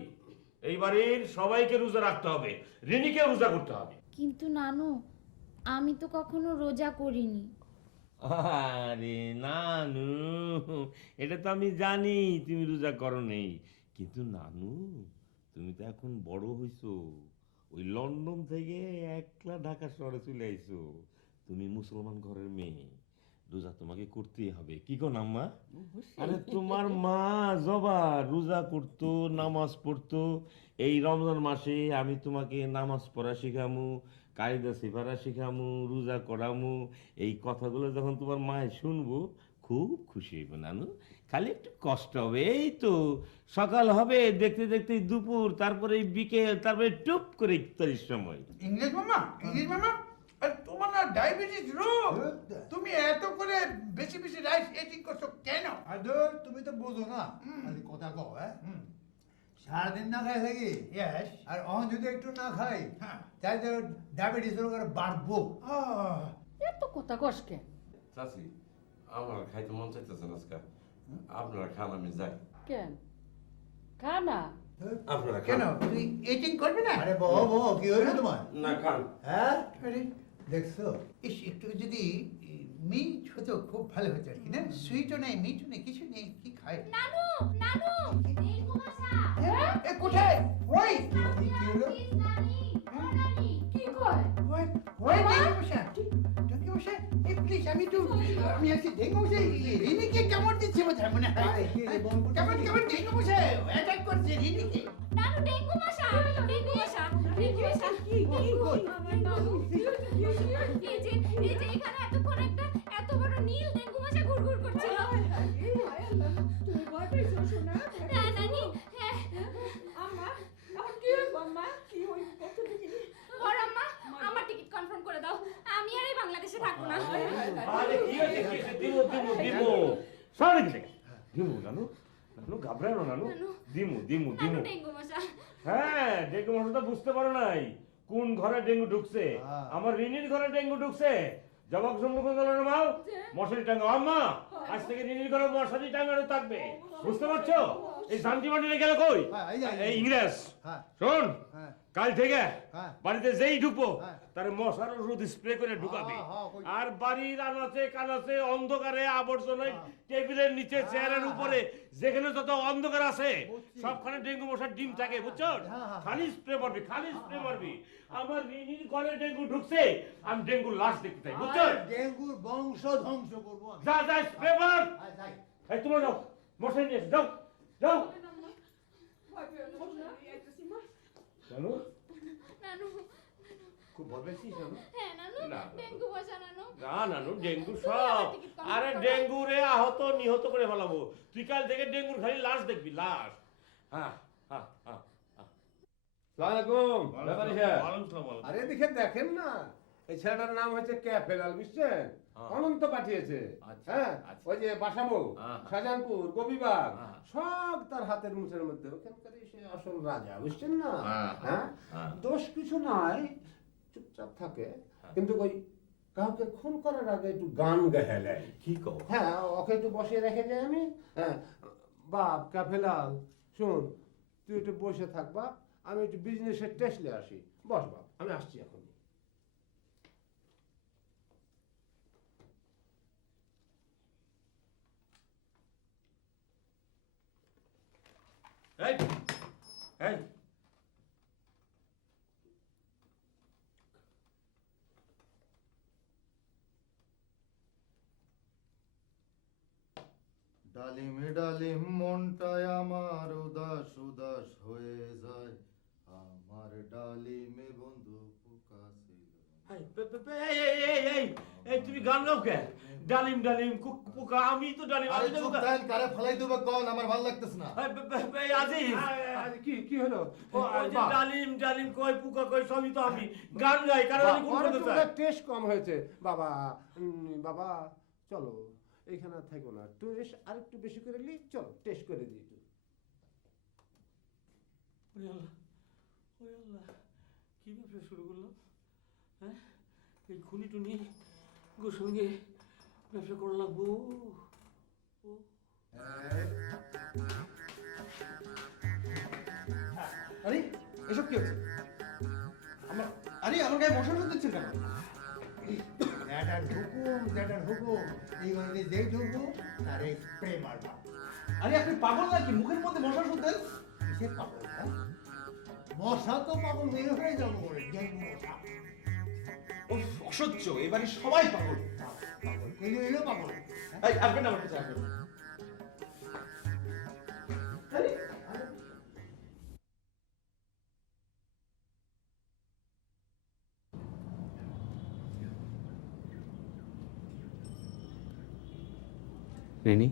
এই বাড়ির সবাইকে রোজা রাখতে হবে, রিনিকে রোজা করতে হবে। কিন্তু নানু আমি তো কখনো রোজা করিনি। আরে নানু, এটা তো আমি জানি তুমি রোজা করো নেই, কিন্তু নানু তুমি তো এখন বড় হইছো, ওই লন্ডন থেকে একলা ঢাকা শহরে চলে আইছো, তুমি মুসলমান ঘরের মেয়ে, রোজা তোমাকে করতেই হবে। কি কোন আম্মা? আরে তোমার মা জবা রোজা করতো, নামাজ পড়তো, এই রমজান মাসে আমি তোমাকে নামাজ পড়া শিখামু, কায়দা সিফারা শিখামু, রোজা করামু। এই কথাগুলো যখন তোমার মায়ে শুনবো খুব খুশি হইব নানু, খালি একটু কষ্ট হবে। এই তো সকাল হবে, দেখতে দেখতে দুপুর, তারপরে বিকেল, তারপরে টুপ করে ইফতারির সময়। ইংলিশ মামা, ইংলিশ মামা, আর তোমার না ডায়াবেটিস রোগ, তুমি এত করে বেশি বেশি রাইস এটিং করছো কেন? আদর তুমি তো বোঝো না, খালি কথা কও। হ্যাঁ সারাদিন না খাই থাকি, আর অহন যদি একটু না খাই তাই তো ডায়াবেটিস রোগ আর বাড়বো। এত কথা কস কেন? চাচি আমার খাইতে মন চাইতেছে না আজকে, আপনারা খান আমি যাই। কেন খানা? আপনারা কেন তুই এটিং করবি না? আরে বহ বহ, কি হইলো তোমার? না খান। হ্যাঁ আরে দেখছো, ইস একটু যদি মিট হতো খুব ভালো হতো আর কি না? সুইটও নেই, মিটও নেই, কিছু নেই, কি খায়? নানু নানু দেখো মাসা। এ কোথায়? ওই কি হলো? কি কয়? ওই ওই ডেঙ্গু মশা, ডেঙ্গু মশা, প্লিজ আমি আছি ডেঙ্গু মশা, রিনিকে কামড় দিচ্ছে বোধহয় মনে হয়। কেমন কেমন ডেঙ্গু মশা অ্যাটাক করছে রিনিকে। নানু ডেঙ্গু মশা, ডেঙ্গু মশা, ডেঙ্গু মশা। এই যে এখানে এতক্ষণ একটা এত বড় নীল ডেঙ্গু মশা ঘুরঘুর করছিল। তুমি ভয় পেয়েছো শোনা? না নানি, হ্যাঁ আম্মা আমার কি হইব? আম্মা কি হইব? কত দেখি বড় আম্মা আমার টিকিট কনফার্ম করে দাও, আমি আর এই বাংলাদেশে থাকবো না। আরে কি হয়েছে, কি হয়েছে? দিমু দিমু দিমু সরি দিলে দিমু নানু, নানু ঘাবড়ায় না নানু, দিমু দিমু দিমু। ডেঙ্গু মশা। হ্যাঁ ডেঙ্গু মশাটা বুঝতে পারো নাই কোন ঘরে ডেঙ্গু ঢুকছে। আমার রিনির ঘরে ডেঙ্গু ঢুকছে। জবাব সম্মুখীন করলো না মাও, মশারি টাঙ্গাও। আম্মা আজ থেকে রিনির ঘরে মশারি টাঙ্গানো থাকবে, বুঝতে পারছো? এই শান্তি মান্টি গেল কই? এই ইংরেজ শোন, কাল থেকে বাড়িতে যেই ঢুকবো তার মশার ওষুধ স্প্রে করে ঢুকাবে। আর বাড়ির আনাচে কানাচে অন্ধকারে আবর্জনায় টেবিলের নিচে চেয়ারের উপরে যেখানে যত অন্ধকার আছে সবখানে ডেঙ্গু মশার ডিম থাকে, বুঝছো? খালি স্প্রে মারবি, খালি স্প্রে মারবি। আমার রিনির ঘরে ডেঙ্গু ঢুকছে, আমি ডেঙ্গুর লাশ দেখতে চাই, বুঝছো? ডেঙ্গুর বংশ ধ্বংস করবো। যা যা স্প্রে মার। এই তোমরা যাও, মশাই নিয়ে এসো, যাও যাও। জানো নানু খুব ভয় পেয়েছিস নানু? হ্যাঁ নানু, ডেঙ্গু মশা নানু। না নানু ডেঙ্গু সব, আরে ডেঙ্গু রে আহত নিহত করে ফেলাবো। তুই কাল থেকে ডেঙ্গুর খালি লাশ দেখবি, লাশ। হ্যাঁ হ্যাঁ হ্যাঁ সালাম আলাইকুম ব্যাপারী সাহেব। আরে দেখে দেখেন না, এই ছেলেটার নাম হচ্ছে ক্যাফেলাল, বুঝছেন? অনন্ত পাঠিয়েছে। হ্যাঁ, ওই যে বাসাবো, শাহজাহানপুর, কবিবাগ, সব তার হাতের মুঠের মধ্যে। ওখানকারই সে আসল রাজা, বুঝছেন না? হ্যাঁ, দোষ কিছু নাই, চুপচাপ থাকে, কিন্তু ওই কাউকে খুন করার আগে একটু গান গেহেলে। কি কও? হ্যাঁ, ওকে একটু বসিয়ে রেখে যাই আমি। হ্যাঁ, বাপ ক্যাফেলাল, শোন, তুই একটু বসে থাক বাপ, আমি একটু বিজনেসের টেস্ট নিয়ে আসি। বস বাপ, আমি আসছি এখন। এই এই ডালিমে ডালিম মনটায় আমার উদাস উদাস হয়ে যায়, আমার ডালিমে বন্ধু পোকা ছিল। এই তুমি গান গাও কে? ডালিম ডালিম পোকা, আমি তো ডালিম। আরে চুপ থাকেন, কারে ফলাই দেব কোন, আমার ভালো লাগতেছে না। আজিজ কি হলো? ওই যে ডালিম ডালিম কই পোকা কই সবই তো আমি। গান গাই, কারণ আমি কোন করতে চাই। টেস্ট কম হয়েছে বাবা। বাবা চলো, এইখানে আর থাকো না, টেস্ট আরেকটু বেশি করে নি, চলো টেস্ট করে দিই একটু। ওরে আল্লাহ, ওরে আল্লাহ, কি ব্যবসা শুরু করলাম? হ্যাঁ, এই খুনি টুনি গোর সঙ্গে ব্যবসা করা লাগবো। আরে এসব কি হচ্ছে? আমার গায়ে মশা দিচ্ছেন কেন? জ্যাঠার হুকুম, জ্যাঠার হুকুম, এই মানে যেই ঢুকবো তারে স্প্রে মারবা। আরে আপনি পাগল নাকি? মুখের মধ্যে মশা শুনতেন? কিসের পাগল? হ্যাঁ, মশা তো পাগল হয়ে যাবো করে, ডেঙ্গু মশা। অসহ্য, এবারে সবাই পাগল। পাগল কইলে হইলো পাগল। এই আসবেন না আমার কাছে, আসবেন। রেনি,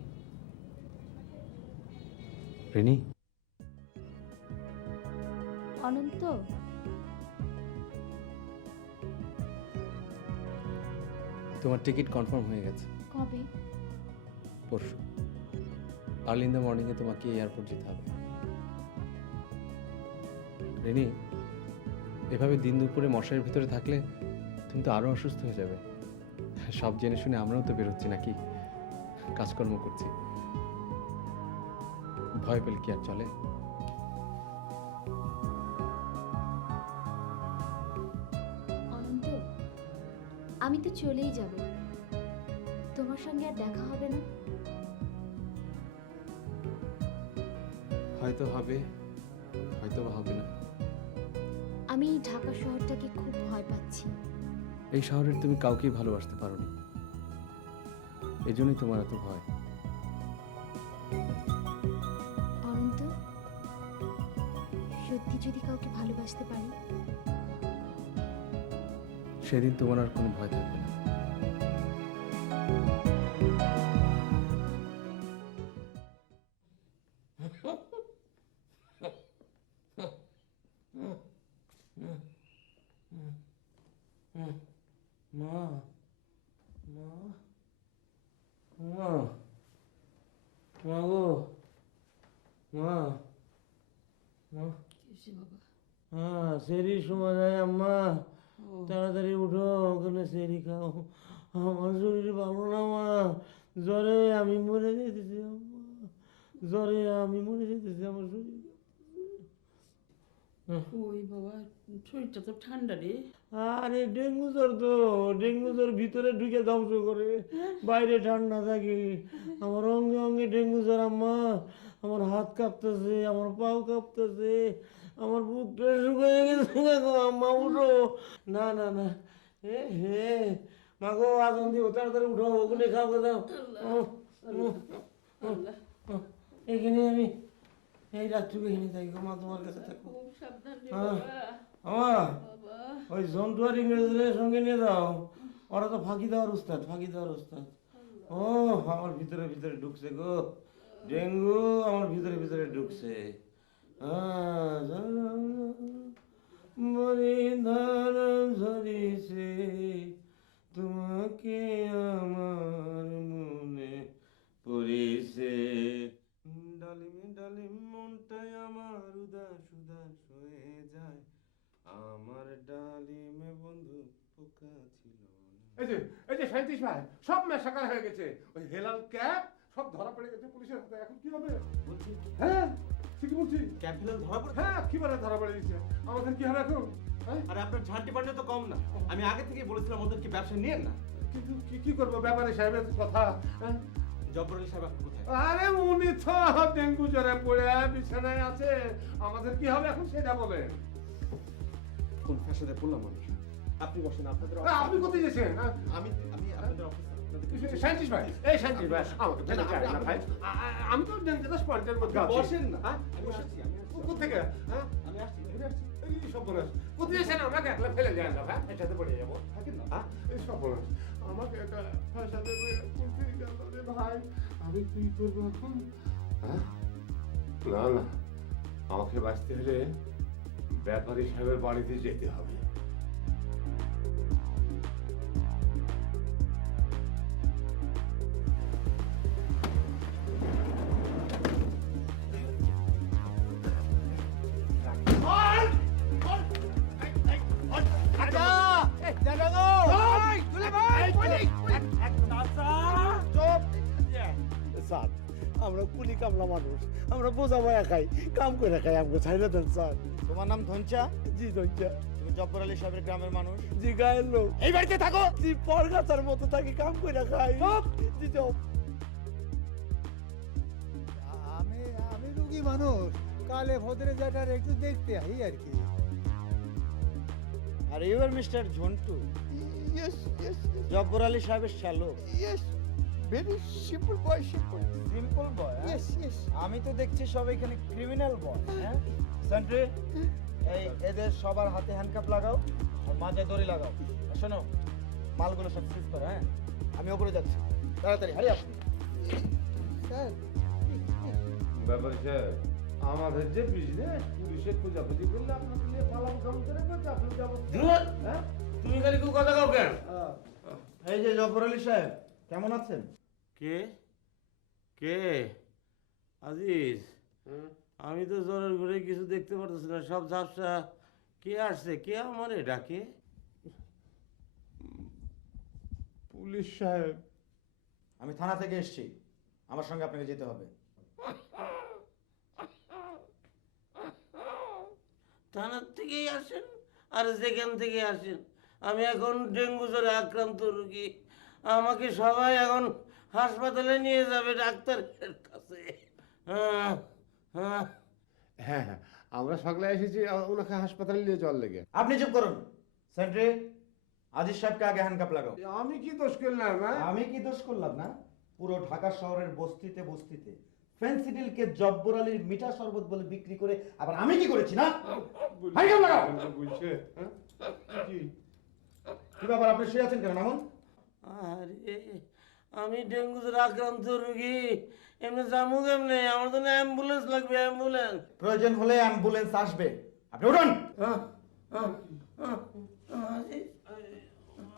রেনি, অনন্ত, তোমার টিকিট কনফার্ম হয়ে গেছে। কবে? পরশু আর্লি ইন দ্য মর্নিংয়ে তোমাকে এয়ারপোর্ট যেতে হবে। রেনি, এভাবে দিন দুপুরে মশারির ভিতরে থাকলে তুমি তো আরো অসুস্থ হয়ে যাবে। সব জেনে শুনে আমরাও তো বেরোচ্ছি নাকি, কাজকর্ম করছি, ভয় পেলে কি আর চলে? অনন্ত, আমি তো চলেই যাব, তোমার সঙ্গে আর দেখা হবে না। হয়তো হবে, হয়তো বা হবে না। আমি এই ঢাকা শহরটাকে খুব ভয় পাচ্ছি। এই শহরের তুমি কাউকেই ভালোবাসতে পারোনি, এই জন্যই তোমার এত ভয়। অনন্ত, সত্যি যদি কাউকে ভালোবাসতে পারি, সেদিন তোমার আর কোনো ভয় থাকবে না। মা মা মা মা গো মা মা, হ্যাঁ সেরি সময় যায় আম্মা, তাড়াতাড়ি উঠো, ওখানে সেরি খাও। আমার শরীর ভালো না মা, জ্বরে আমি মরে যেতেছি আম্মা, জ্বরে আমি মরে যেতেছি, আমার শরীর। ওই বাবা, শরীরটা তো ঠান্ডা রে। আরে ডেঙ্গু জ্বর তো, ডেঙ্গু জ্বর ভিতরে ঢুকে ধ্বংস করে, বাইরে ঠান্ডা থাকে। আমার অঙ্গে অঙ্গে ডেঙ্গু জ্বর আম্মা, আমার হাত কাঁপতেছে, আমার পাও কাঁপতেছে, আমার বুকটা শুকিয়ে গেছে গো আম্মা, উঠো। না না না, এ হে মা গো, আজান দিও, তাড়াতাড়ি উঠো, ওখানে খাওয়া দাও। এখানে আমি এই রাত্রিকে এখানে থাকি গো মা, তোমার কাছে থাকো। খুব সাবধান রে হ্যাঁ। বাবা। বাবা, ওই জন্টু আর ইংরেজদের সঙ্গে নিয়ে যাও, ওরা তো ফাঁকি দেওয়ার উস্তাদ, ফাঁকি দেওয়ার উস্তাদ। ও আমার ভিতরে ভিতরে ঢুকছে গো, ডেঙ্গু আমার ভিতরে ভিতরে ঢুকছে। ডালিমে ডালিম মনটাই আমার উদাস উদাস হয়ে যায়, আমার ডালিমে বন্ধু পোকা ছিল না। এই যে সাঁইত্রিশ ভাই সব মেশাকার হয়ে গেছে, ওই হেলাল ক্যাপ সব ধরা পড়ে গেছে পুলিশের হাতে। এখন কি হবে? বলছি হ্যাঁ ঠিকই বলছি। ক্যাব ফেলাল ধরা পড়ে? হ্যাঁ কি বলে ধরা পড়ে দিচ্ছে, আমাদের কি হবে এখন? হ্যাঁ? আরে আপনার ঝাঁটি পান্ডে তো কম না, আমি আগে থেকেই বলেছিলাম ওদেরকে ব্যবসা নিয়েন না। কিন্তু কি করবো, ব্যাপারে সাহেবের কথা। হ্যাঁ? জব্বর আলী সাহেব এখন কোথায়? আরে উনি তো ডেঙ্গু জ্বরে পড়ে বিছানায় আছে, আমাদের কি হবে এখন সেটা বলেন। কোন ফ্যাশনে পড়লাম আমি? আপনি বসেন, আপনাদের আপনি কোথায় গেছেন? আমি আমি আপনাদের অফিসে সাঁইত্রিশ ভাই, এই সাঁইত্রিশ ভাই আমাকে ফেলে যায় না ভাই, আমি তো ডেঞ্জারাস পয়েন্টের মধ্যে আছি। বসেন না। হ্যাঁ? আমি আসছি, কোথেকে? হ্যাঁ আমি আসছি। এই সর্বনাশ, কোথায় এসেন? আমাকে একলা ফেলে যায় না ভাই, এর সাথে পড়ে যাবো। থাকেন না। হ্যাঁ? এই সর্বনাশ, আমাকে একটা ফ্যাশনে কোথায় গেল রে ভাই, আমি কি করবো এখন? হ্যাঁ? না না, আমাকে বাঁচতে হলে ব্যাপারী সাহেবের বাড়িতে যেতে হবে। স্যার আমরা কুলি কামলা মানুষ, আমরা বোঝা বয়া খাই, কাম করে খাই, আমাকে ছাইলে দেন স্যার। তোমার নাম ধনচা? জি ধন্যা। তুমি জব্বর আলী সাহেবের গ্রামের মানুষ? জি গায়ের লোক। এই বাড়িতে থাকো? জি পরগাছার মতো থাকি, কাম করে খাই। জি চপ। আমি আমি রুগী মানুষ, কালে ভদ্রে যাটার একটু দেখতে আই আর কি। আর ইউ আর mister Jhontu, yes yes Jabbar Ali সাহেবের শ্যালক? Yes, very simple boy, simple. Simple boy? Yes yes. আমি তো দেখছি সব এখানে ক্রিমিনাল বয়। হ্যাঁ সেন্ট্রি, এই এদের সবার হাতে হ্যান্ডকাপ লাগাও আর মাথায় দড়ি লাগাও। আর শোনো, মালগুলো সব সিজ করো। হ্যাঁ আমি ওপরে যাচ্ছি, তাড়াতাড়ি হারি আপনি। স্যার ব্যাপারী সাহেব, আমাদের যে বিজনেস, পুলিশে খোঁজাখুঁজি করলে আপনাকে নিয়ে পালাম কাম করে বলছে, আপনি যাবো। হ্যাঁ? তুমি খালি কেউ কথা কাও কেন? এই যে জব্বর আলী সাহেব, কেমন আছেন? কে কে আজিজ? আমি তো জ্বরের ঘুরে কিছু দেখতে পারতেছি না, সব ঝাপসা। কে আসছে? কে আমারে ডাকে? পুলিশ সাহেব। আমি থানা থেকে এসেছি, আমার সঙ্গে আপনাকে যেতে হবে। থানার থেকেই আসেন আর যেখান থেকে আসেন, আমি এখন ডেঙ্গু জ্বরে আক্রান্ত রোগী, আমাকে সবাই এখন হাসপাতালে নিয়ে যাবে ডাক্তারের কাছে। হ্যাঁ হ্যাঁ হ্যাঁ হ্যাঁ, আমরা সকালে এসেছি ওনাকে হাসপাতালে নিয়ে চল লেগে। আপনি চুপ করুন। সেন্ট্রি, আজিজ সাহেবকে আগে হ্যান্ডকাপ লাগাও। আমি কি দোষ করলাম? আমি কি দোষ করলাম? না, পুরো ঢাকা শহরের বস্তিতে বস্তিতে ফেন্সিডিলকে জব্বর আলীর মিঠা শরবত বলে বিক্রি করে আবার আমি কি করেছি? না, হ্যান্ডকাপ লাগাও। বুঝছে? কি ব্যাপার, আপনি শুয়ে আছেন কেন? নামুন। আরে আমি ডেঙ্গু জ্বরে আক্রান্ত রোগী, এমনি যাবো কেমনে? আমার জন্য অ্যাম্বুলেন্স লাগবে, অ্যাম্বুলেন্স। প্রয়োজন হলে অ্যাম্বুলেন্স আসবে, আপনি উঠুন।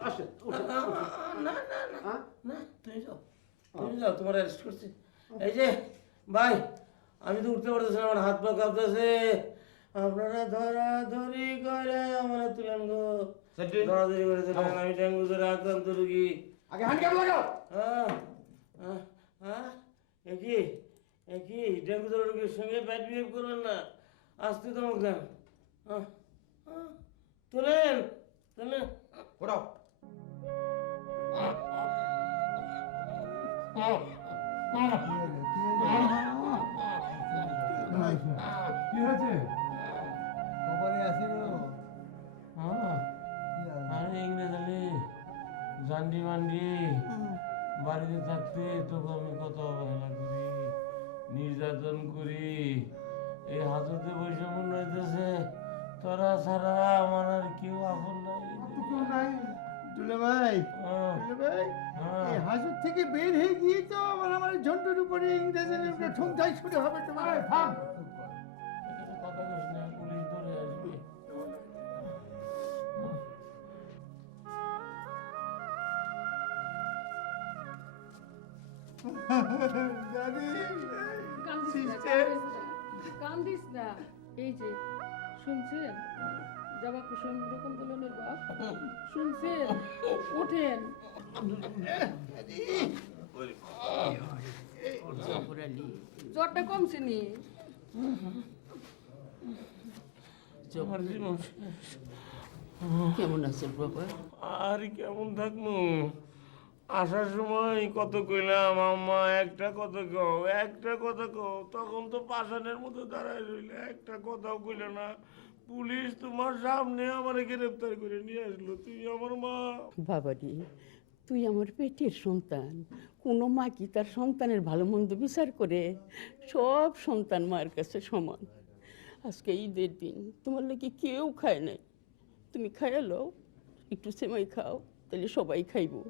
আসেন। না না না না, তুমি যাও, তুমি যাও, তোমার অ্যারেস্ট করছি। এই যে ভাই, আমি তো উঠতে পারতেছি না, আমার হাত পা কাঁপতেছে। আপনারা ধরাধরি করে আমার তুলেন গো, ধরাধরি করে তুলেন, আমি ডেঙ্গু জ্বরে আক্রান্ত রোগী। আগে হ্যান্ডকাপ লাগাও। একই একই ডেঙ্গু জ্বরের রোগীর সঙ্গে ব্যাড বিহেভ করবেন না, আসতে তো দেন। তোলেন তোলেন। ওরাও। কি হয়েছে? খবরে আসিল। আরে ইংরেজ আলী জান্ডি মান্ডি বাড়িতে থাকতে তবু আমি কত অবহেলা করি, নির্যাতন করি, এই হাজতে বৈষম্য হইতেছে। তোরা ছাড়া আমার আর কেউ আপন নাই। দুলে ভাই, দুলে ভাই, এই হাজত থেকে বের হয়ে গিয়ে তো আবার আমার ঝন্টুর উপরে ইংরেজের একটা ঠুংটাই শুরু হবে তোমার। থাম। কথা কইস না, পুলিশ ধরে আসবে। দাদি, কান্দিস না। এই যে শুনছেন জবা কুসুম রকম দোলনের বাপ, শুনছেন? ওঠেন। জ্বরটা কমছে নি? আমার জীবন কেমন আছেন বাবা? আর কেমন থাকবো? আসার সময় কত কইলাম আম্মা একটা কথা কও, একটা কথা কও, তখন তো পাষাণের মতো দাঁড়ায় রইলে, একটা কথাও কইলে না। পুলিশ তোমার সামনে আমারে গ্রেফতার করে নিয়ে আসলো, তুই আমার মা। বাবারি, তুই আমার পেটের সন্তান। কোনো মা কি তার সন্তানের ভালো মন্দ বিচার করে? সব সন্তান মায়ের কাছে সমান। আজকে ঈদের দিন, তোমার লাগে কেউ খায় নাই। তুমি খাইয়ালো, একটু সেমাই খাও, তাহলে সবাই খাইবো।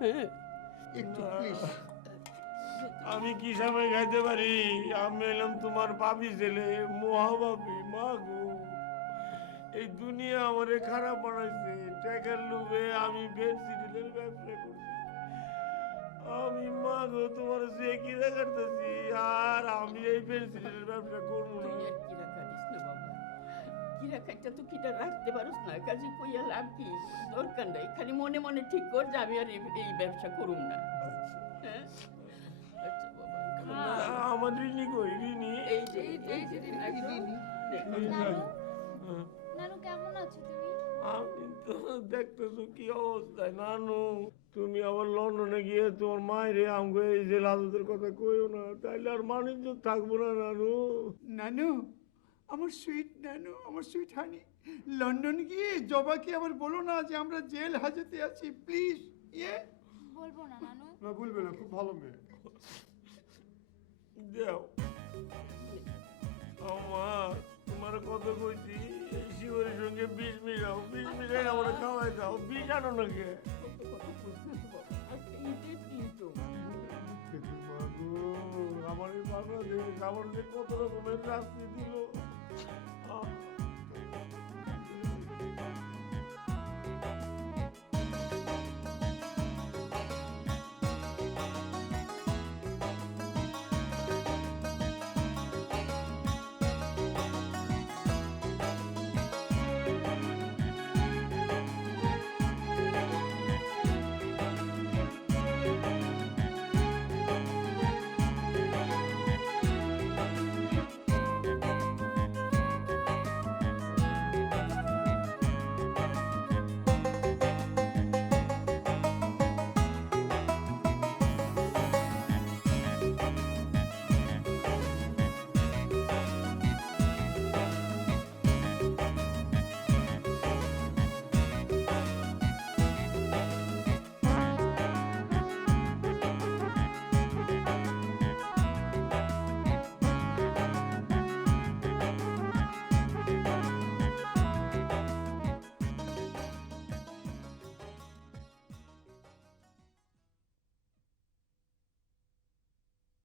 হ্যাঁ, একটু প্লিজ। আমি কি সময় খাইতে পারি? আমি এলাম তোমার পাপি ছেলে, মহাপাপি। মা গো, এই দুনিয়া আমারে খারাপ বানাইছে। টাকার লোভে আমি ভেন্সিডিলের ব্যবসা করছি। আমি মা গো তোমার সে কি দেখাতেছি, আর আমি এই ভেন্সিডিলের ব্যবসা করবো না। তুই আর কিরা খাইস না বাবা। কিরা খাইটা তো কিটা রাখতে পারোস না, কাজে কইয়া লাভ কি? দরকার নাই, খালি মনে মনে ঠিক কর যে আমি আর এই ব্যবসা করুম না। হ্যাঁ, আচ্ছা বাবা। আমার ঋণী কই? ঋণী এই যে ঋণী। নানু কেমন আছো তুমি? আমি তো দেখতেছো কি অবস্থায়। নানু, তুমি আবার লন্ডনে গিয়ে তোমার মায়েরে আমাকে এই যে লালুদের কথা কইও না, তাইলে আর বাণিজ্য থাকবো না। নানু, নানু, আমার সুইট নানু, আমার সুইট হানি, লন্ডন গিয়ে জবাকে আবার বলো না যে আমরা জেল হাজতে আছি, প্লিজ। ইয়ে বলবো না নানু। না বলবে না, খুব ভালো মেয়ে। দেও আমার তোমার কত কইছি, এই শিবরের সঙ্গে বিষ মিশাও, বিষ মিশাই আমার খাওয়াই দাও। বিষ আনো না কে? আমার এই বাংলাদেশ আমার যে কত রকমের শাস্তি দিল।